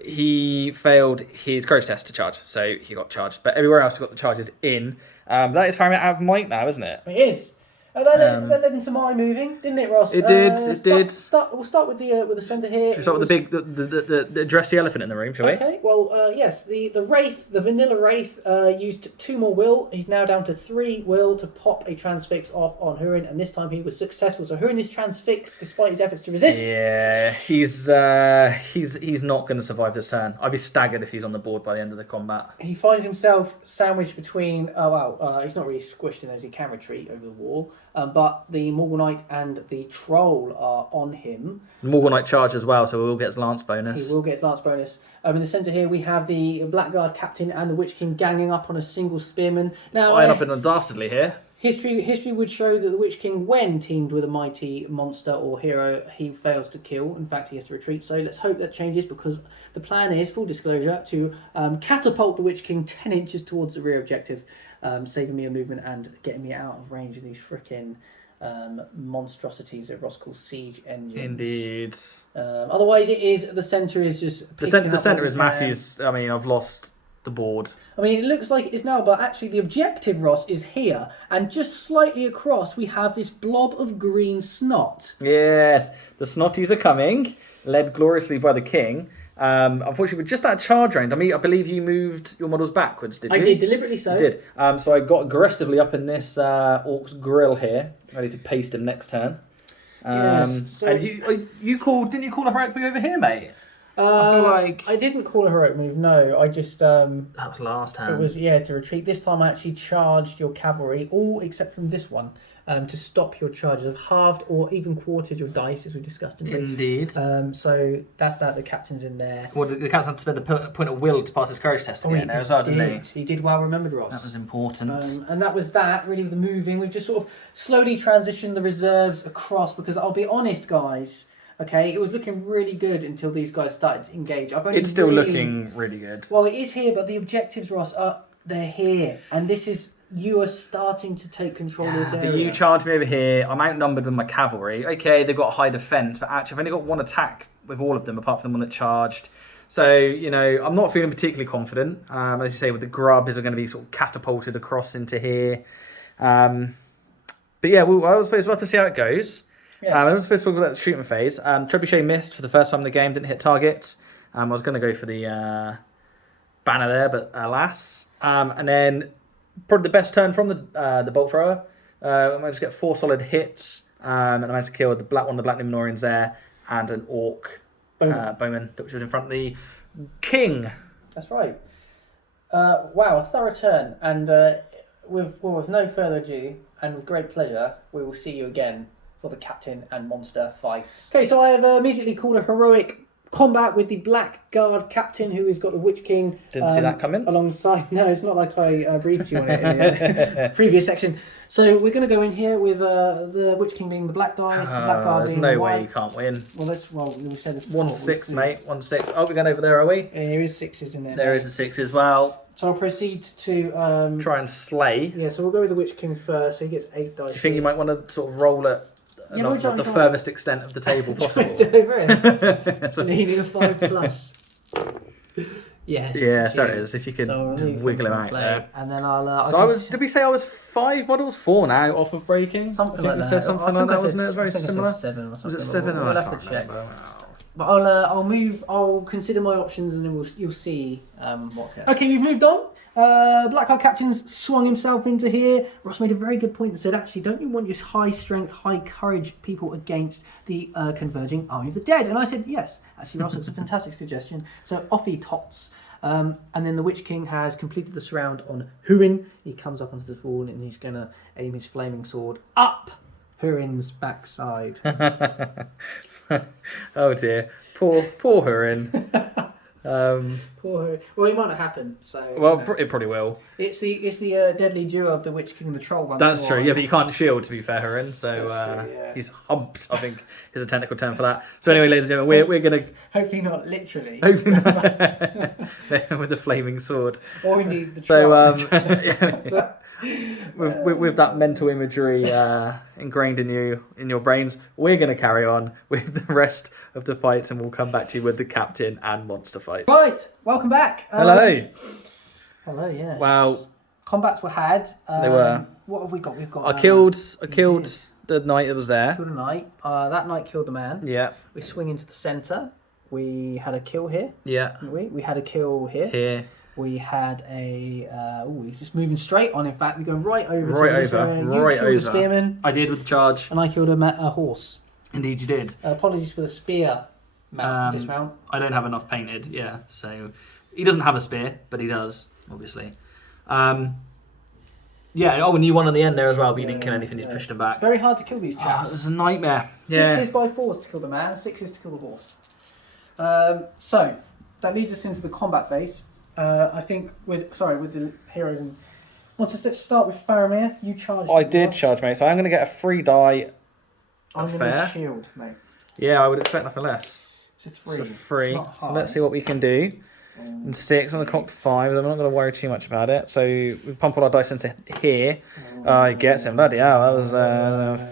He failed his courage test to charge, so he got charged. But everywhere else we got the charges in. That is Faramir out of might now, isn't it? It is. That led into my moving, didn't it, Ross? It did. It did. We'll start with the centre here. Should we start with the dressy elephant in the room, shall we? Okay. Well, yes. The Wraith, the vanilla Wraith, used 2 more will. He's now down to 3 will to pop a transfix off on Hurin, and this time he was successful. So Hurin is transfixed despite his efforts to resist. Yeah, he's not going to survive this turn. I'd be staggered if he's on the board by the end of the combat. He finds himself sandwiched between. He's not really squished in as he can retreat over the wall. But the Morgul Knight and the Troll are on him. The Morgul Knight charge as well, so he will get his lance bonus. He will get his lance bonus. In the centre here, we have the Blackguard Captain and the Witch King ganging up on a single spearman. Now, I end up in a dastardly here. History would show that the Witch King, when teamed with a mighty monster or hero, he fails to kill. In fact, he has to retreat. So let's hope that changes, because the plan is, full disclosure, to catapult the Witch King 10 inches towards the rear objective, saving me a movement and getting me out of range of these frickin' monstrosities that Ross calls siege engines. Indeed. Otherwise, the centre is just the centre is Matthew's. I mean, I've lost the board. I mean, it looks like it is now, but actually the objective, Ross, is here, and just slightly across we have this blob of green snot. Yes, the snotties are coming, led gloriously by the king. Unfortunately, we're just out of charge range. I believe you moved your models backwards, did you? I did, deliberately so. You did. So I got aggressively up in this orc's grill here, ready to paste him next turn. Yes, so... And didn't you call a heroic move over here, mate? I feel like I didn't call a heroic move. No, I just that was last time. It was to retreat. This time I actually charged your cavalry, all except from this one, to stop your charges. I've halved or even quartered your dice, as we discussed in brief. Indeed. So that's that. The captain's in there. Well, the captain had to spend a point of will to pass his courage test again there as well, didn't he? He did well remembered, Ross. That was important. And that was that. Really, the moving. We've just sort of slowly transitioned the reserves across, because I'll be honest, guys. Okay, it was looking really good until these guys started to engage. It's still looking really good. Well, it is here, but the objectives, Ross, they're here. And this is, you are starting to take control of this area. But you charge me over here. I'm outnumbered with my cavalry. Okay, they've got a high defence, but actually I've only got 1 attack with all of them, apart from the one that charged. So, I'm not feeling particularly confident. As you say, with the grubbers are going to be sort of catapulted across into here. But yeah, I suppose we'll have to see how it goes. Yeah. I was supposed to talk about the shooting phase. Trebuchet missed for the first time in the game, didn't hit target. I was going to go for the banner there, but alas. And then probably the best turn from the bolt thrower. I managed to get 4 solid hits, and I managed to kill the black Numenoreans there, and an orc bowman, which was in front of the king. That's right. Wow, a thorough turn. And with no further ado, and with great pleasure, we will see you again for the captain and monster fights. Okay, so I have immediately called a heroic combat with the Blackguard Captain, who has got the Witch King. Didn't see that coming. Alongside. No, it's not like I briefed you on it in the previous section. So we're going to go in here with the Witch King being the black dice, the Blackguard there's being no the white. way you can't win. We said this 1-6, mate. 1-6. Oh, we're going over there, are we? Yeah, there is 6s in there. There is a 6 as well. So I'll proceed to try and slay. Yeah, so we'll go with the Witch King first. So he gets 8 dice. Do you think you might want to sort of roll it? The furthest extent of the table possible. Needing a 5+. Yes. Yeah, so it is. If you could wiggle him out there. And then I'll. So did we say I was 5 models? 4 now off of breaking? Something like that. We said something like that, wasn't it? Very similar. 7 or something. Was it 7? We'll have to check. But I'll move. I'll consider my options, and then you'll see what. Okay, we've moved on. Blackguard Captain's swung himself into here. Ross made a very good point and said, actually, don't you want your high strength, high courage people against the converging army of the dead? And I said, yes. Actually, Ross, it's a fantastic suggestion. So off he tots. And then the Witch King has completed the surround on Hurin. He comes up onto this wall and he's going to aim his flaming sword up Hurin's backside. Oh dear. Poor Hurin. Poor Hurin. Well, it might not happen. So. Well, it probably will. It's the deadly duo of the Witch King and the Troll. That's true. Yeah, but you can't shield, to be fair, Hurin. So true, yeah. he's humped, I think, is a technical term for that. So anyway, ladies and gentlemen, we're going to... Hopefully not literally. Hopefully not. With the flaming sword. Or indeed the troll. So, with that mental imagery ingrained in your brains, we're going to carry on with the rest of the fights, and we'll come back to you with the captain and monster fight. Right, welcome back. Hello. Hello, yes. Wow. Combats were had. They were. What have we got? We've got. I killed the knight that was there. Killed a knight. That knight killed the man. Yeah. We swing into the centre. We had a kill here. Yeah. We had a kill here. Here. We had a. We're just moving straight on. In fact, we go right over. Right to over. this, Right you killed over. a spearman. I did with the charge. And I killed a horse. Indeed, you did. Apologies for the spear dismount. I don't have enough painted. Yeah. So he doesn't have a spear, but he does, obviously. Yeah. Oh, and you won at the end there as well, but you didn't kill anything. You just pushed him back. Very hard to kill these chaps. It was a nightmare. 6 by 4s to kill the man, 6 to kill the horse. So that leads us into the combat phase. I think with the heroes and let's start with Faramir. You charged. I did charge, mate. So I'm going to get a free die. I'm going to shield, mate. Yeah, I would expect nothing less. It's a 3. It's a 3. It's not So high. let's see what we can do. And 6 on the cocked 5. I'm not going to worry too much about it. So we pump all our dice into here. He gets him. Bloody hell, that was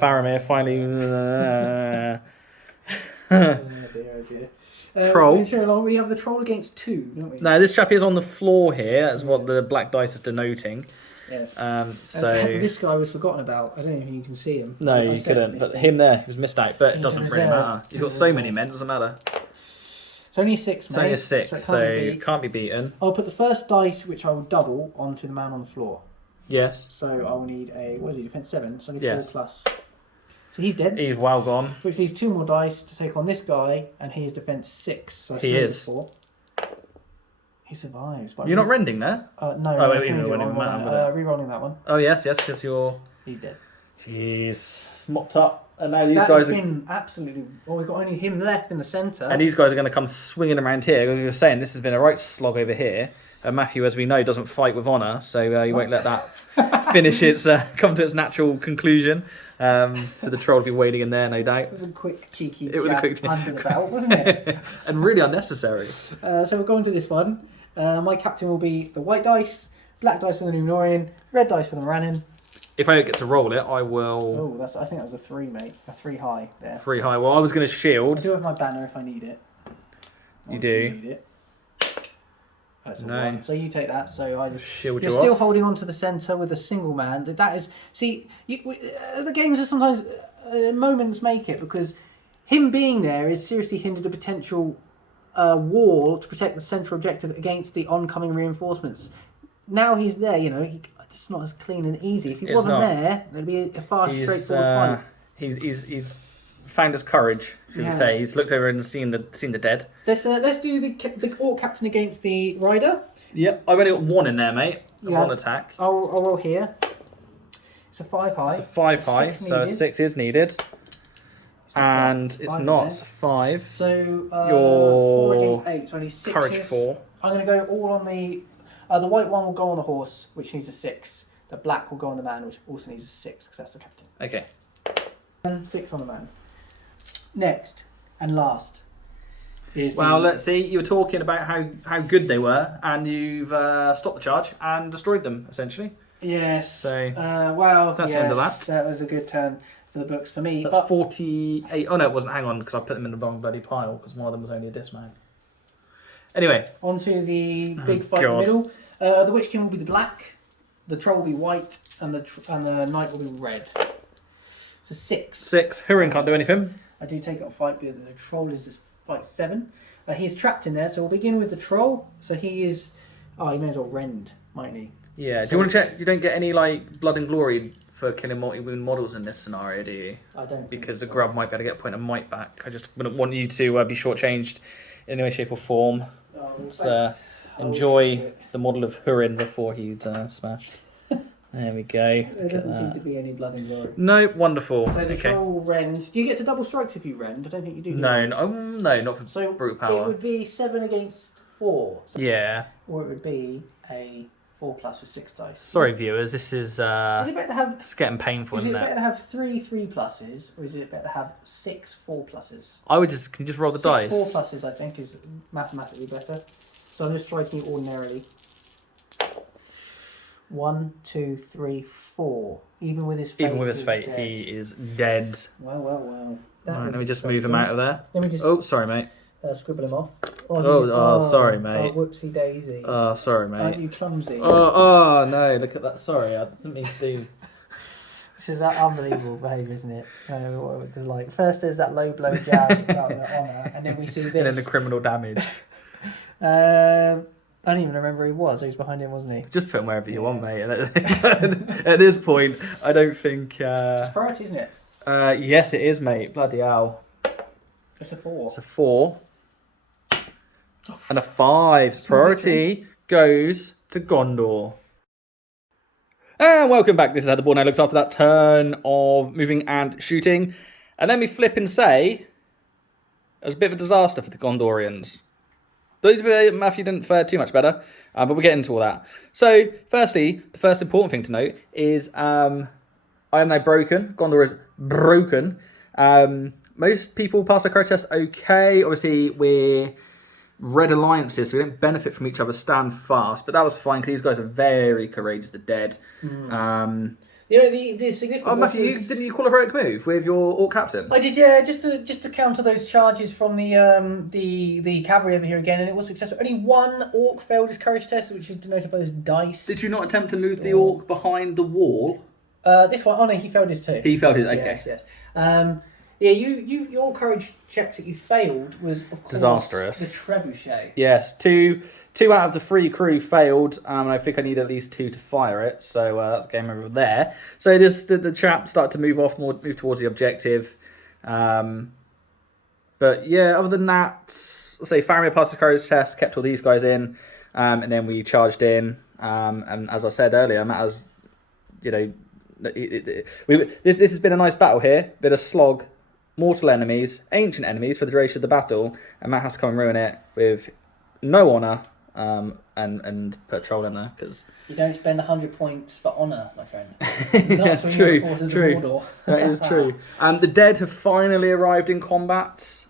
Faramir finally. Oh dear. Troll. We have the troll against 2, don't we? No, this chap is on the floor here. That's what the black dice is denoting. Yes. So this guy was forgotten about. I don't know if you can see him. no, you couldn't. But him there, he was missed out. But it doesn't really matter. He's got so many men. Doesn't matter. It's only 6, mate. It's only a 6, so it can't be beaten. I'll put the first dice, which I will double, onto the man on the floor. Yes. So I will need a defense 7. So I need Yes. 4 plus. So he's dead. He's well gone. Which leaves 2 more dice to take on this guy, and he is defense 6. So I He still need is. 4. He survives. But You're not rending there? No. Oh, wait, Rerolling that one. Oh yes, because you're. He's dead. Jeez, it's mopped up, and now these That guys has are. been absolutely. Well, we've got only him left in the centre. And these guys are going to come swinging around here. We were saying this has been a right slog over here. Matthew, as we know, doesn't fight with honour, so he won't let that finish its come to its natural conclusion. So the troll will be waiting in there, no doubt. It was a quick, cheeky It was a quick under the belt, wasn't it? And really unnecessary. So we'll go into this one. My captain will be the white dice, black dice for the Numenorean, red dice for the Morannon. If I don't get to roll it, I will. Oh, I think that was a 3, mate. A 3 high there. 3 high. Well, I was going to I shield. do have my banner if I need it. You do. Need it. That's a No. 1. So you take that. So I just Shield You're you still off. holding on to the centre with a single man. That is, see, the games are sometimes moments make it, because him being there is seriously hindered a potential wall to protect the central objective against the oncoming reinforcements. Now he's there, it's not as clean and easy. If he wasn't there, there'd be a far straightforward fight. He's found his courage, should we Yes. say? He's looked over and seen the dead. Let's do the orc captain against the rider. Yep, I've only got 1 in there, mate. Yeah. 1 attack. I'll roll here. It's a 5 high. It's a 5 high, 6 so a needed. 6 is needed. And it's 5 not there. it's a 5. So Your 4 against 8, so I need 6. Courage 4. I'm going to go all on the white one will go on the horse, which needs a 6. The black will go on the man, which also needs a 6, because that's the captain. Okay. And 6 on the man. Next and last is Well, let's see. You were talking about how good they were, and you've stopped the charge and destroyed them, essentially. Yes. So, well, that's yes, the end of that. That was a good turn for the books for me. That's but 48. Oh, no, it wasn't. Hang on, because I put them in the wrong bloody pile, because one of them was only a dismount. Anyway. onto the big fight in the God. middle. The Witch King will be the black, the Troll will be white, and the Knight will be red. So 6. 6. Hurin can't do anything. I do take it on fight, but the Troll is this fight 7. He's trapped in there, so we'll begin with the Troll. So he is. Oh, he may as well rend, mightn't he? Yeah. So Do you want to check? You don't get any blood and glory for killing multi-wound models in this scenario, do you? I don't. think Because the so. grub might be able to get a point of might back. I just wouldn't want you to be shortchanged in any way, shape, or form. Oh, Let's I'll enjoy do it. the model of Hurin before he's smashed. There we go. There Look at doesn't seem that. to be any blood and glory. No, wonderful. So the Okay. Troll rend. Do you get to double strikes if you rend? I don't think you do. do No, you? no, no, not for So brute it power. would be 7 against 4. So, Yeah. or it would be a 4+ with 6 dice. Sorry, viewers. This is. Is it better to have? It's getting painful, Is it isn't better it? to have 3 3+, or is it better to have 6 4+? I would just. Can you just roll the dice? 6 4+, I think, is mathematically better. So I'm just striking it ordinarily. 1, 2, 3, 4. Even with his fate. Even with his fate, dead. he is dead. Well. Right, let me just move him out of there. Let me just Oh, sorry, mate. scribble him off. Sorry, mate. Oh, whoopsie daisy. Oh, sorry, mate. Aren't you clumsy? Oh, no, look at that. Sorry, I didn't mean to do... This is unbelievable behaviour, isn't it? Like, first there's that low blow jab about the honour, and then we see this. And then the criminal damage. I don't even remember who he was. He was behind him, wasn't he? Just put him wherever you want, mate. At this point, I don't think... It's priority, isn't it? Yes, it is, mate. Bloody hell. It's a 4. It's a 4. And a 5. Priority goes to Gondor. And welcome back. This is how the board now looks after that turn of moving and shooting. And let me flip and say, it was a bit of a disaster for the Gondorians. Matthew didn't fare too much better, but we'll get into all that. So, firstly, the first important thing to note is I am now broken. Gondor is broken. Most people pass their courage test okay. Obviously, we're red alliances, so we don't benefit from each other stand fast. But that was fine because these guys are very courageous, the dead. The significant. Matthew, didn't you call a heroic move with your Orc captain? I did, yeah, just to counter those charges from the cavalry over here again, and it was successful. Only one Orc failed his courage test, which is denoted by those dice. Did you not attempt to move the Orc behind the wall? This one, no, he failed his too. He failed his, okay. Yes. Your courage checks that you failed was, of course, disastrous. The trebuchet. Yes, two out of the 3 crew failed, and I think I need at least 2 to fire it, so that's game over there. So the chaps start to move towards the objective. But yeah, other than that, I'll say Faramir passed the courage test, kept all these guys in, and then we charged in. And as I said earlier, Matt has, this has been a nice battle here, bit of slog, mortal enemies, ancient enemies for the duration of the battle, and Matt has to come and ruin it with no honour, and put a troll in there because you don't spend 100 points for honour, my friend. That's true. That is true. The dead have finally arrived in combat.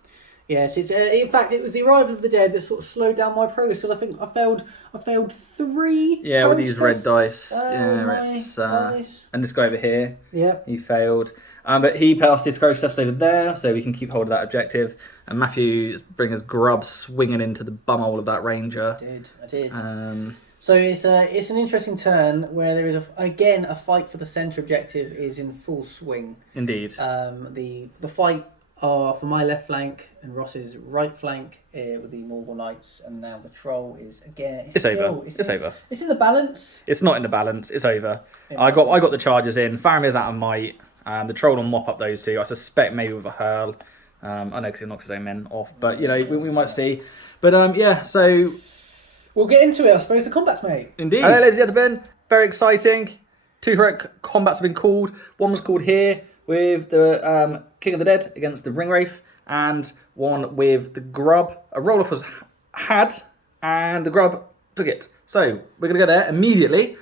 Yes, it's in fact it was the arrival of the dead that sort of slowed down my progress because I think I failed 3. Yeah, with these red tests, dice. And this guy over here. Yeah, he failed. But he passed his courage test over there, so we can keep hold of that objective. And Matthew bring his grub swinging into the bumhole of that ranger. I did. So it's an interesting turn where there is again a fight for the centre objective is in full swing. Indeed. The fight are for my left flank and Ross's right flank with the Morgul Knights, and now the troll is again. It's over. It's in the balance. It's not in the balance. It's over. I got the charges in. Faramir's out of might. The troll will mop up those 2. I suspect maybe with a hurl. I know because he knocks his own men off, but we might see. But yeah, so we'll get into it. I suppose the combat's made. Indeed. Ladies and gentlemen, very exciting. 2 heroic combats have been called. One was called here with the King of the Dead against the Ringwraith, and one with the Grub. A roll-off was had, and the Grub took it. So we're gonna go there immediately.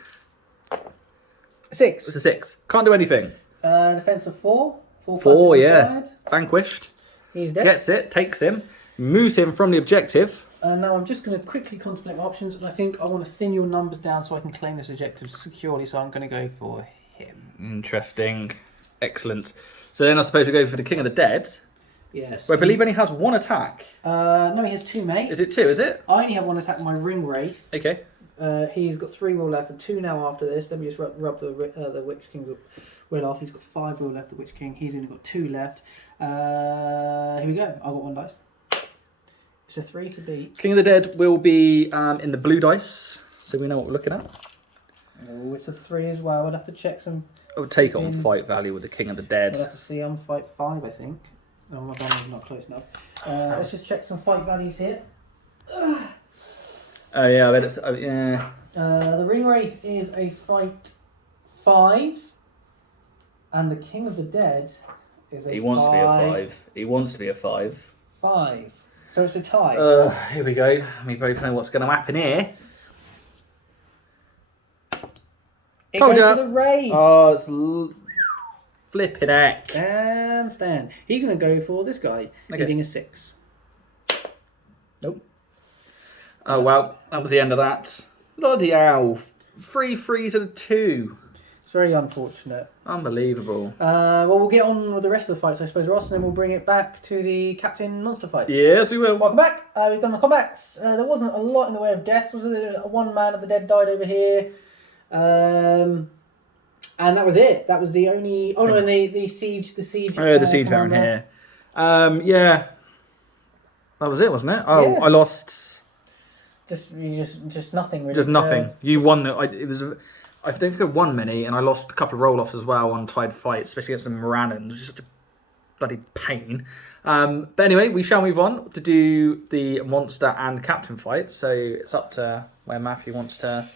6. It's a 6. Can't do anything. Defense of 4. 4, yeah. Vanquished. He's dead. Gets it, takes him, moves him from the objective. Now I'm just going to quickly contemplate my options, and I think I want to thin your numbers down so I can claim this objective securely, so I'm going to go for him. Interesting. Excellent. So then I suppose we go for the King of the Dead. Yes. Where I believe only has 1 attack. No, he has 2, mate. Is it 2, is it? I only have 1 attack with my Ringwraith. Okay. He's got 3 will left and 2 now after this. Let me just rub the Witch King's will off. He's got 5 will left, the Witch King. He's only got 2 left. Here we go. I've got 1 dice. It's a 3 to beat. King of the Dead will be in the blue dice, so we know what we're looking at. Oh, it's a 3 as well. I'd have to check some. I would take it on fight value with the King of the Dead. I'd have to see on fight 5, I think. Oh, my bomb's not close enough. Let's just check some fight values here. Oh yeah, I bet it's yeah. The Ringwraith is a fight 5, and the King of the Dead is a He wants to be a 5. He wants to be a 5. 5. So it's a tie. Here we go. We both know what's going to happen here. It Told goes ya. to the Wraith. Oh, it's flipping heck. Damn, Stan. He's going to go for this guy, hitting a 6. Nope. Oh, well, that was the end of that. Bloody hell. 3 threes and a 2. It's very unfortunate. Unbelievable. Well, we'll get on with the rest of the fights, I suppose, Ross, and then we'll bring it back to the Captain Monster fights. Yes, we will. Welcome back. We've done the combats. There wasn't a lot in the way of deaths. Was there? One man of the dead died over here. And that was it. That was the only... Oh, no, and the siege... The siege Oh, the siege baron here. Yeah. That was it, wasn't it? Oh, Yeah. I lost... Just nothing, really. Just nothing. You won. It was... I don't think I won many, and I lost a couple of roll-offs as well on tied fights, especially against the Morannon, which is such a bloody pain. But anyway, we shall move on to do the monster and captain fight. So it's up to where Matthew wants to...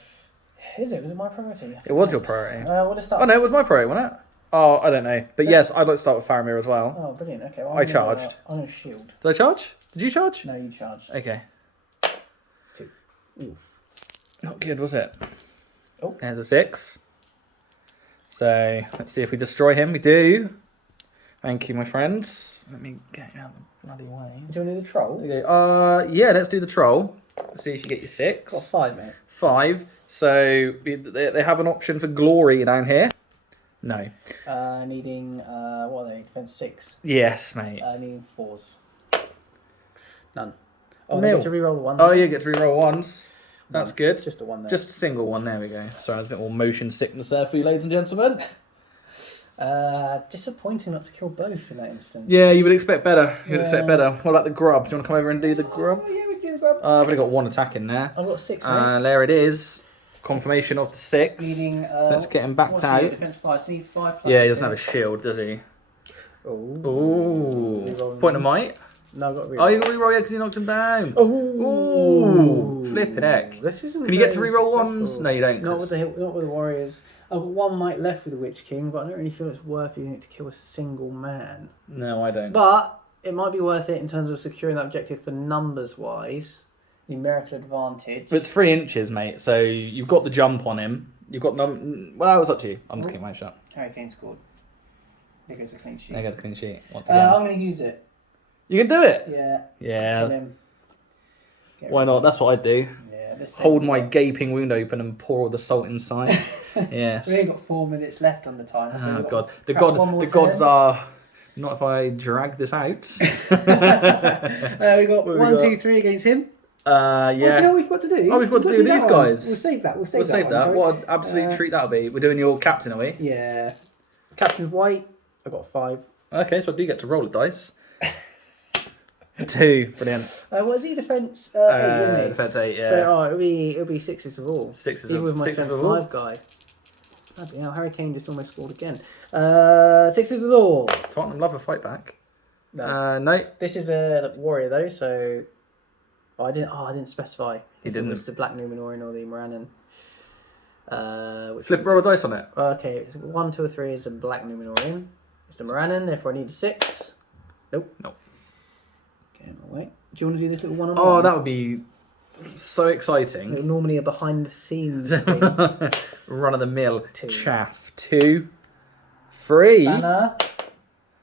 Is it? Was it my priority? It was your priority. What to start? Oh no, it was my priority, wasn't it? Oh, I don't know. But yes, I'd like to start with Faramir as well. Oh, brilliant. Okay, well, I charged. I'm going to shield. Did I charge? Did you charge? No, you charged. Okay. 2. Oof. Not good, was it? Oh. There's a 6. So let's see if we destroy him. We do. Thank you, my friends. Let me get you out of the bloody way. Do you want to do the troll? There you go. Yeah, let's do the troll. Let's see if you get your 6. Got 5, mate. 5. So they have an option for glory down here. No. Needing, what are they? Defense 6. Yes, mate. Needing 4s. None. Oh, Nil. I get to reroll the 1. Oh, you get to reroll 1s. That's good. Just a 1 there. Just a single one. There we go. Sorry, there's a bit more motion sickness there for you, ladies and gentlemen. Disappointing not to kill both in that instance. Yeah, you would expect better. You would expect better. What about the grub? Do you want to come over and do the grub? Oh, yeah, we can do the grub. I've only got 1 attack in there. I've got 6, mate. There it is. Confirmation of the 6. Needing, So let's get him backed what's out. he? Defense 5. So he needs 5 plus Yeah, he doesn't 6. have a shield, does he? Oh. Ooh. Point of might. No, I've got to reroll. Oh, you got to reroll, yeah, because you knocked him down. Oh. Ooh. Flipping heck. This isn't Can you get to very reroll successful. 1s? No, you don't. Not with the Warriors. I've got 1 might left with the Witch King, but I don't really feel it's worth using it to kill a single man. No, I don't. But it might be worth it in terms of securing that objective for numbers-wise. Numerical advantage. But it's 3 inches, mate, so you've got the jump on him. You've got well, it's up to you. I'm just keeping my shot. Harry Kane scored. There goes a clean sheet. There goes a clean sheet. Once again. I'm going to use it. You can do it? Yeah. Yeah. Kill him. Why not? That's what I do. Yeah, this Hold saves my a lot. gaping wound open and pour all the salt inside. Yes. We've only got 4 minutes left on the timer. So Oh we've got god. perhaps one more The gods turn. are not if I drag this out. We got What have we 1, got? 2, 3 against him. Yeah. Well, do you know what we've got to do? Oh, we've got to do with that these one. guys. We'll save that. We'll We'll save one, that. sorry. What an absolute treat that'll be. We're doing your captain, are we? Yeah. Captain's white. I got 5. Okay, so I do get to roll a dice. 2. Brilliant. What is he? Defense 8, wasn't he? Defense 8, yeah. So it'll be 6s of all. 6s Even with my sixes defense of all. 5 guy. Bloody hell, Harry Kane just almost scored again. 6s of all. Tottenham love a fight back. No. No. This is a warrior though, so I didn't specify. You if didn't. It was the Black Numenorean or the Morannon. Flip roll a dice on it. Okay, 1, 2, or 3 is a Black Numenorean. It's the Morannon, therefore I need a 6. Nope. Nope. Get him away. Do you want to do this little one on Oh, that would be so exciting. Normally a behind the scenes thing. Run of the mill 2. chaff. 2, 3, Banner.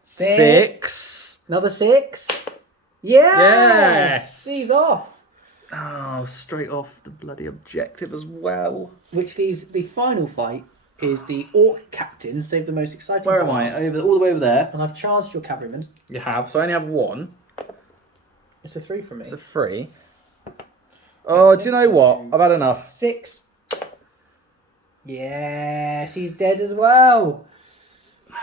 6. Another 6. Yes! Yes! He's off. Oh, straight off the bloody objective as well. Which leaves the final fight is the Orc Captain. Save the most exciting Where am part. I? All the way over there. And I've charged your cavalryman. You have. So I only have 1. It's a 3 from me. It's a 3. Oh, do you know 6, what? I've had enough. 6. Yes, he's dead as well.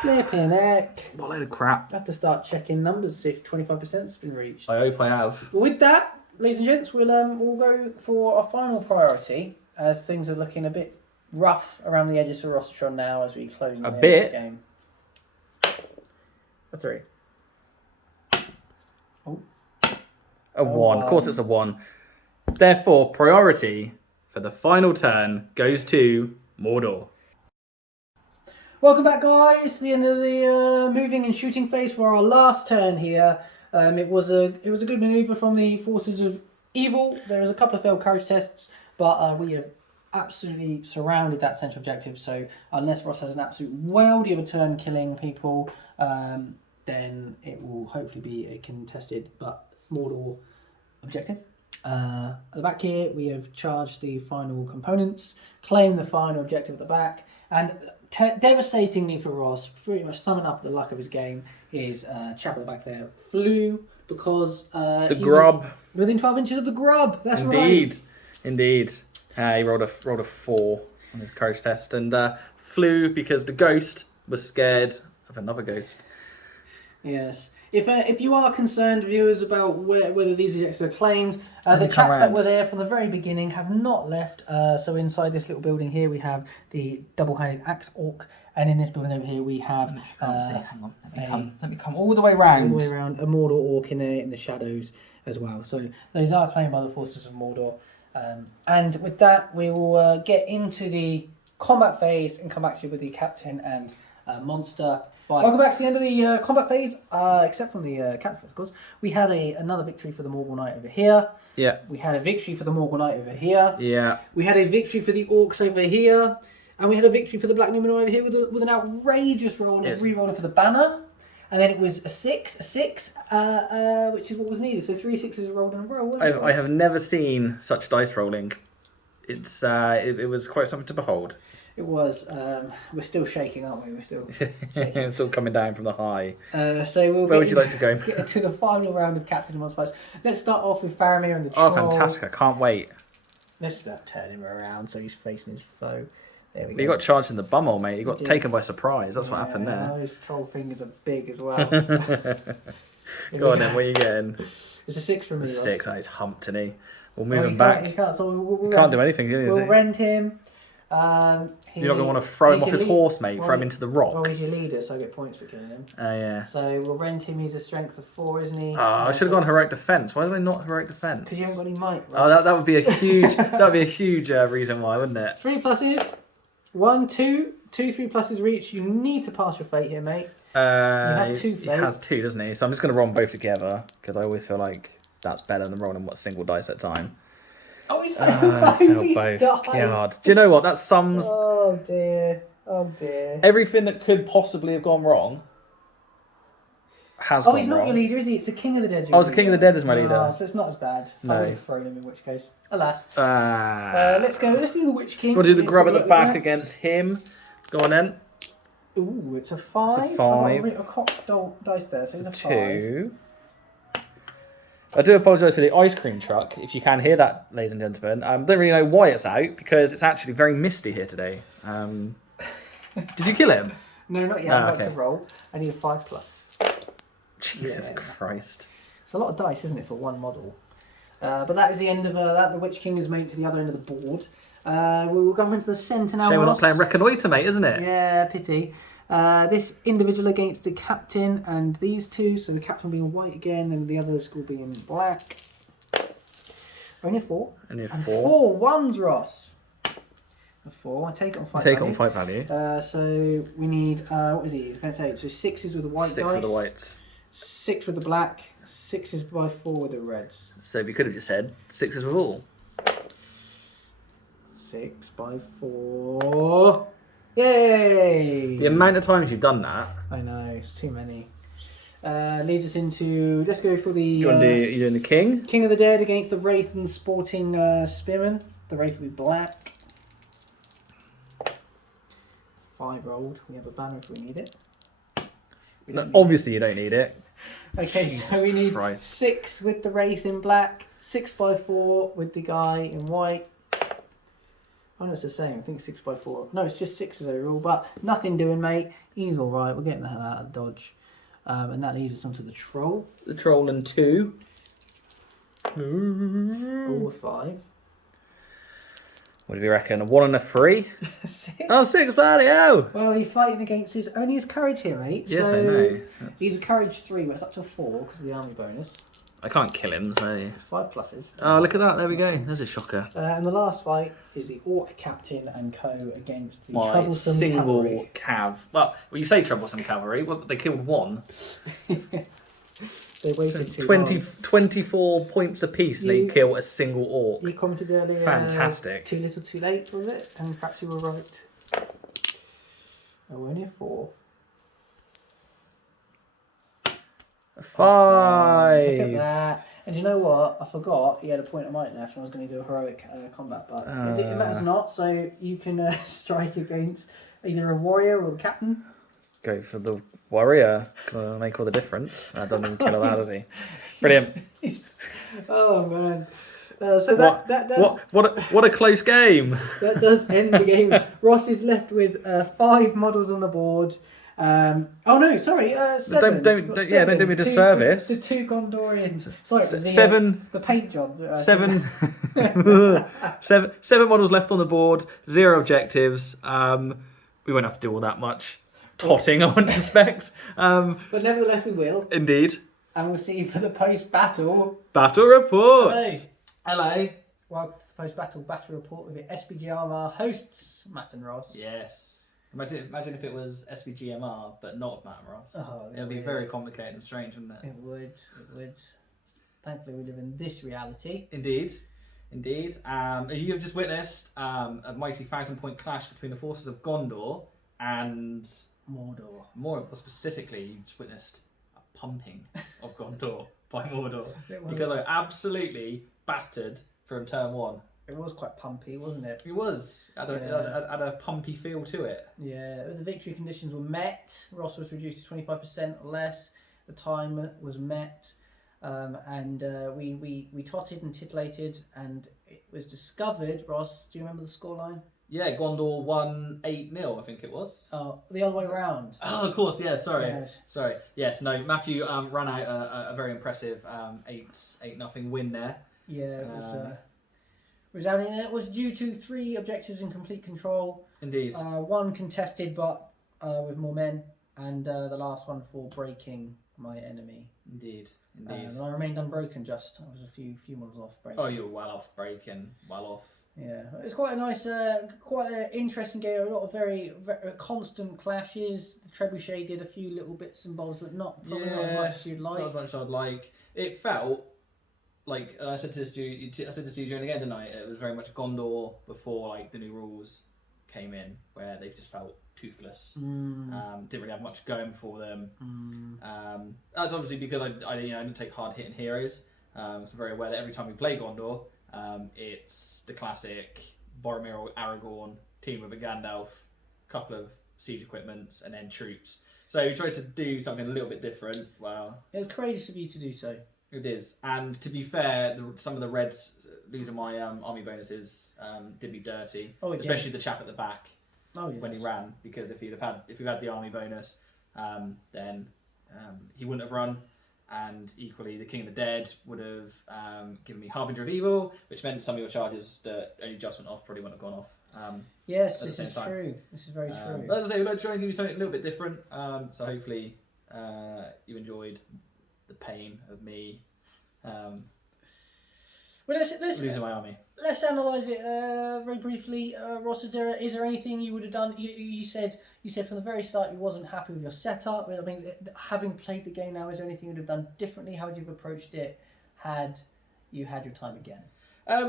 Flipping heck. What a load of crap. I have to start checking numbers, see if 25%'s been reached. I hope I have. With that, ladies and gents, we'll go for our final priority, as things are looking a bit rough around the edges for Rostron now as we close in the bit? game. A 3. Oh. A 1. Of course it's a 1. Therefore, priority for the final turn goes to Mordor. Welcome back, guys, to the end of the moving and shooting phase for our last turn here. It was a good manoeuvre from the forces of evil. There was a couple of failed courage tests, but we have absolutely surrounded that central objective. So unless Ross has an absolute worldie of a turn killing people, then it will hopefully be a contested but Mordor objective. At the back here, we have charged the final components, claimed the final objective at the back, and devastatingly for Ross, pretty much summing up the luck of his game, his chap at the back there flew because the grub within 12 inches of the grub. That's indeed, right. Indeed. He rolled a 4 on his courage test and flew because the ghost was scared of another ghost. Yes. If you are concerned, viewers, about whether these objectives are claimed, the chaps that were there from the very beginning have not left. So inside this little building here, we have the double-handed axe orc, and in this building over here, we have. Hang on. Let me come all the way round. All the way around, a Mordor orc in there in the shadows as well. So those are claimed by the forces of Mordor. And with that, we will get into the combat phase and come back to you with the captain and monster fight. Welcome back to the end of the combat phase, except from the captain, of course. We had another victory for the Morgul Knight over here. Yeah. We had a victory for the Morgul Knight over here. Yeah. We had a victory for the Orcs over here. And we had a victory for the Black Numenor over here with an outrageous roll of re-roller for the banner. And then it was a 6, which is what was needed. So 3 6s rolled in a row. I have never seen such dice rolling. It's it was quite something to behold. It was. We're still shaking, aren't we? We're still shaking. It's all coming down from the high. So where would you like to go? Get to the final round of Captain and Monster Fights. Let's start off with Faramir and the Oh, Troll. fantastic! I can't wait. Let's turn him around so he's facing his foe. There we go. You got charged in the bumhole, mate. You got taken by surprise. That's what happened there. Those troll fingers are big as well. Go on then, what are you getting? It's a 6 from me. 6, he's humped, isn't he? We'll move him back. He can't, so we'll can't do anything, can he? We'll rend him. You're not going to want to throw him off his horse, mate. Throw him into the rock. Well, he's your leader, so I get points for killing him. Oh, yeah. So we'll rend him. He's a strength of 4, isn't he? I should have gone heroic defense. Why did I not heroic defense? Because you haven't got any might. Oh, that would be a huge reason why, wouldn't it? 3 pluses. 1, 2, 2, 3 pluses reach. You need to pass your fate here, mate. You have 2 fate. He has 2, doesn't he? So I'm just going to roll them both together because I always feel like that's better than rolling single dice at a time. Oh, he's failed both. God. Do you know what? That sums. Oh dear. Oh dear. Everything that could possibly have gone wrong has gone wrong. Oh, he's not your leader, is he? It's the King of the Dead. Oh, it's the King of the Dead is my leader. Oh, so it's not as bad. No. I would have thrown him in which case. Alas. Let's go. Let's do the Witch King. We'll do the grub at the back against him. Go on then. Ooh, it's a 5. It's a 5. I've got a cocked dice there, so it's a 5. 2. I do apologise for the ice cream truck, if you can hear that, ladies and gentlemen. I don't really know why it's out, because it's actually very misty here today. Did you kill him? No, not yet. I'm about to roll. I need a 5 plus. Jesus Christ. It's a lot of dice, isn't it, for one model? But that is the end of that. The Witch King has made it to the other end of the board. We'll go into the centre now. Shame we're not playing Reconnoiter, mate, isn't it? Yeah, pity. This individual against the captain and these two, so the captain being white again and the others will be in black. Only a 4. Only a 4. And 4 ones, Ross. A 4. I take it on 5 Take value. it on 5 value. So we need, what is he? Defense 8. So 6s with the white 6 dice. with the whites. 6 with the black. 6s by 4 with the reds. So we could have just said 6s with all. 6 by 4. Yay! The amount of times you've done that. I know, it's too many. Leads us into, let's go for the... You're doing the King? King of the Dead against the Wraith and Sporting Spearman. The Wraith will be black. 5 rolled. We have a banner if we need it. Obviously you don't need it. Okay, Jesus so we need Christ. 6 with the Wraith in black, 6 by 4 with the guy in white. Oh no, it's the same. I think 6 by 4. No, it's just 6s overall, but nothing doing, mate. He's alright. We're getting the hell out of Dodge. And that leads us onto the Troll. The Troll and 2. All 5. What do you reckon? A 1 and a 3? 6. Oh, 6 value! Well, you're fighting against only his courage here, mate. Yes, so I know. He's a courage 3, but it's up to 4 because of the army bonus. I can't kill him, so... It's 5 pluses. Oh, look at that. There we go. There's a shocker. And the last fight is the Orc Captain and Co. against the My Troublesome single Cavalry. cav. Well, you say troublesome cavalry. Well, they killed 1. They waited too 20, long. 24 points apiece, and they kill a single orc. You commented earlier. Fantastic. Too little, too late, was it? And perhaps you were right. Oh, only a 4. 5. Look at that. And you know what? I forgot he had a point of might left, and I was going to do a heroic combat, but it matters not. So you can strike against either a warrior or the captain. Go for the warrior, because it'll make all the difference. That doesn't even kill a lad, does he? Brilliant. Oh man. So that does what a close game. That does end the game. Ross is left with 5 models on the board. Oh no, sorry, 7. Don't do me a disservice. The 2 Gondorians. Sorry, it was 7. The paint job. 7. 7 models left on the board. 0 objectives. We won't have to do all that much totting, I wouldn't suspect. But nevertheless, we will. Indeed. And we'll see you for the post-battle. Battle report. Hello. Welcome to the post-battle battle report with your SBGRR hosts, Matt and Ross. Yes. Imagine if it was SBGMR, but not Matt and Ross. Oh, it would be very complicated and strange, wouldn't it? It would. Thankfully, we live in this reality. Indeed. You have just witnessed a mighty 1,000-point clash between the forces of Gondor and Mordor. More specifically, you just witnessed a pumping of Gondor by Mordor. Because I absolutely battered from turn 1. It was quite pumpy, wasn't it? It was. Had a pumpy feel to it. Yeah, the victory conditions were met. Ross was reduced to 25% or less. The time was met. And we totted and titillated, and it was discovered. Ross, do you remember the scoreline? Yeah, Gondor won 8-0, I think it was. Oh, the other way around. Oh, of course, yeah, sorry. Yes. Sorry. Yes, no, Matthew ran out a very impressive 8-0 win there. Yeah, it was resounding. It was due to 3 objectives in complete control. Indeed. 1 contested, but with more men, and the last one for breaking my enemy. Indeed. And I remained unbroken. Just I was a few models off breaking. Oh, you were well off breaking. Well off. Yeah, it's quite a nice, quite an interesting game. A lot of very constant clashes. The Trebuchet did a few little bits and bobs, but probably not as much as you'd like. Not as much as I'd like. It felt like I said to this during the game tonight. It was very much Gondor before like the new rules came in, where they just felt toothless. Didn't really have much going for them. That's obviously because I didn't take hard hitting heroes. I'm very aware that every time we play Gondor, it's the classic Boromir, Aragorn team with a Gandalf, couple of siege equipments, and then troops. So we tried to do something a little bit different. Wow, it was courageous of you to do so. It is, and to be fair, some of the Reds losing my army bonuses did me dirty, especially the chap at the back. Oh, yes. When he ran, because if we'd had the army bonus, then he wouldn't have run, and equally the King of the Dead would have given me Harbinger of Evil, which meant some of your charges that only just went off probably wouldn't have gone off. Yes, this is true. This is very true. But as I say, we're going to try and give you something a little bit different. So hopefully you enjoyed the pain of me losing my army. Let's analyse it very briefly. Ross, is there anything you would have done? You said from the very start you wasn't happy with your setup. I mean, having played the game now, is there anything you would have done differently? How would you have approached it had you had your time again?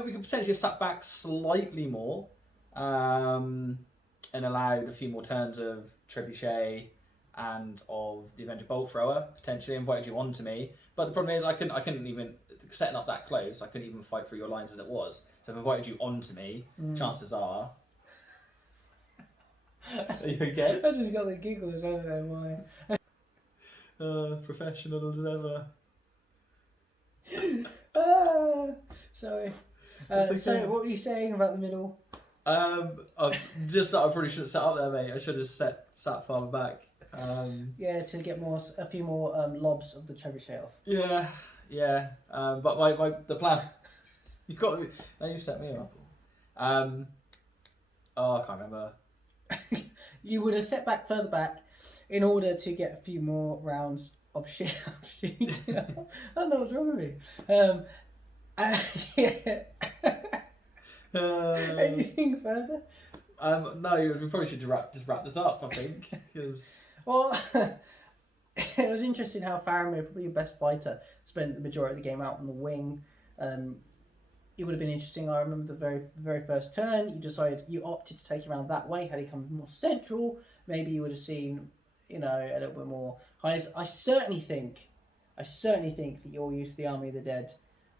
We could potentially have sat back slightly more and allowed a few more turns of Trebuchet and of the Avenger Bolt Thrower, potentially invited you onto me. But the problem is I couldn't even, setting up that close, I couldn't even fight through your lines as it was. So if I invited you onto me, chances are... Are you okay? I just got the giggles, I don't know why. Professional as ever. Sorry. So what were you saying about the middle? I probably should have sat up there, mate. I should have sat farther back. To get a few more lobs of the Trebuchet off. Yeah. But the plan. You got to. Now you set me up. I can't remember. You would have set back further back in order to get a few more rounds of shit. I don't know what's wrong with me. Anything further? No, we probably should just wrap this up, I think. Because... Well, it was interesting how Faramir, probably your best fighter, spent the majority of the game out on the wing. It would have been interesting. I remember the very first turn. You opted to take him around that way. Had he come more central, maybe you would have seen, a little bit more highness. I certainly think that your use of the Army of the Dead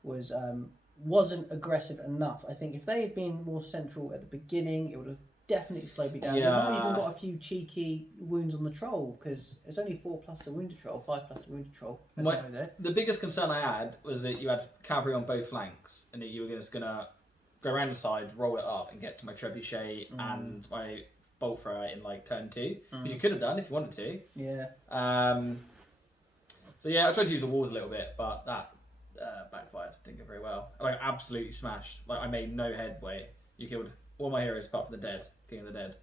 wasn't aggressive enough. I think if they had been more central at the beginning, it would have definitely slowed me down. Yeah. You might have even got a few cheeky wounds on the troll, because it's only 4 plus a wounded troll, 5 plus a wounded troll. The biggest concern I had was that you had cavalry on both flanks, and that you were just gonna go around the sides, roll it up, and get to my trebuchet and my bolt thrower in like turn 2, which you could have done if you wanted to. Yeah. So yeah, I tried to use the walls a little bit, but that backfired. Didn't go very well. I absolutely smashed. Like, I made no headway. You killed all my heroes apart from the dead, King of the Dead.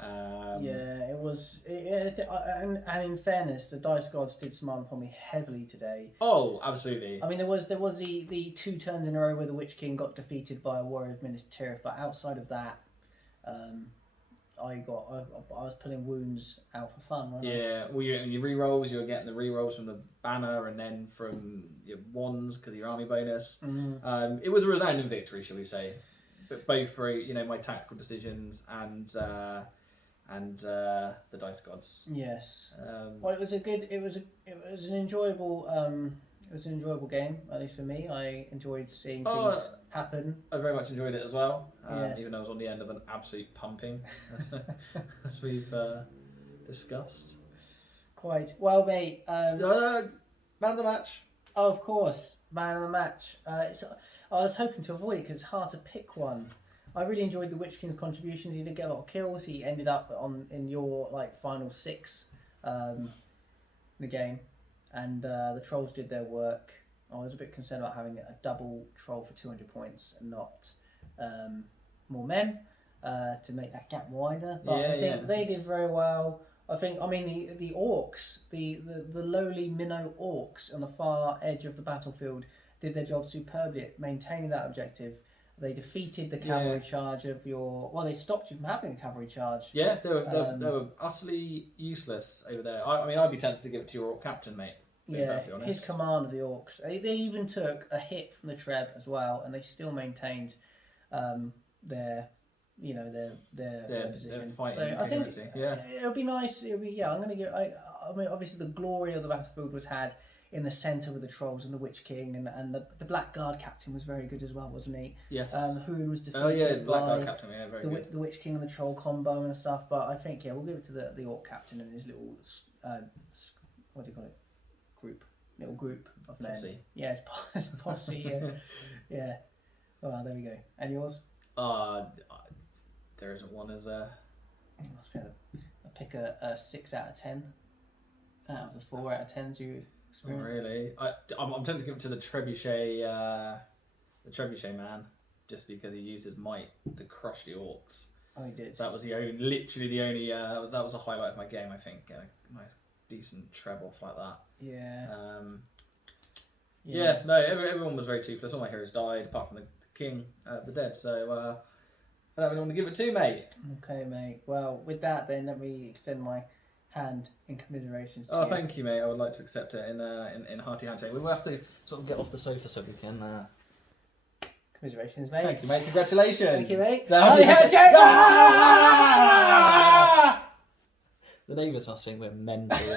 It was. And in fairness, the dice gods did smile upon me heavily today. Oh, absolutely. I mean, there was the 2 turns in a row where the Witch King got defeated by a warrior of Minas Tirith, but outside of that, I was pulling wounds out for fun. Wasn't Yeah, well, your re-rolls, you were getting the re-rolls from the banner and then from your wands because of your army bonus. It was a resounding victory, shall we say? But both through my tactical decisions and the dice gods. Yes. Well, it was an enjoyable game, at least for me. I enjoyed seeing things happen. I very much enjoyed it as well, Yes. even though I was on the end of an absolute pumping, as we've discussed. Quite well, mate. Man of the match. Oh, of course, man of the match. I was hoping to avoid it because it's hard to pick one. I really enjoyed the Witch King's contributions. He did get a lot of kills. He ended up in your final 6 in the game, and the trolls did their work. I was a bit concerned about having a double troll for 200 points and not more men to make that gap wider. But I think they did very well. The orcs, the lowly minnow orcs on the far edge of the battlefield did their job superbly at maintaining that objective. They defeated the cavalry charge of your... Well, they stopped you from having a cavalry charge. Yeah, they were utterly useless over there. I'd be tempted to give it to your orc captain, mate. Yeah, his command of the orcs. They even took a hit from the Treb as well, and they still maintained their position. So I think it'll be nice. I'm going to give. Obviously the glory of the battlefield was had in the centre with the trolls and the Witch King, and the Blackguard captain was very good as well, wasn't he? Yes. Who was defeated Oh yeah, the by Blackguard captain. Yeah, very good. The Witch King and the troll combo and stuff. But I think we'll give it to the orc captain and his little what do you call it? Little group of men. Posse. Yeah, it's posse. Yeah, yeah. Well, there we go. And yours? There isn't one as a. I pick a 6 out of 10 out of the 4 out of 10s you experienced. Really? I'm tempted to give it to the trebuchet man, just because he used his might to crush the orcs. Oh, he did. So that was literally the only. That was a highlight of my game, I think. A nice, decent treb off like that. Yeah. No, everyone was very toothless. All my heroes died, apart from the king, the dead. So I don't really want to give it to, mate. Okay, mate. Well, with that, then let me extend my hand in commiserations to you. Oh, thank you, mate. I would like to accept it in hearty handshake. We will have to sort of get off the sofa so we can. Commiserations, mate. Thank you, mate. Congratulations. Thank you, mate. Hearty handshake. The neighbours must think we're mental.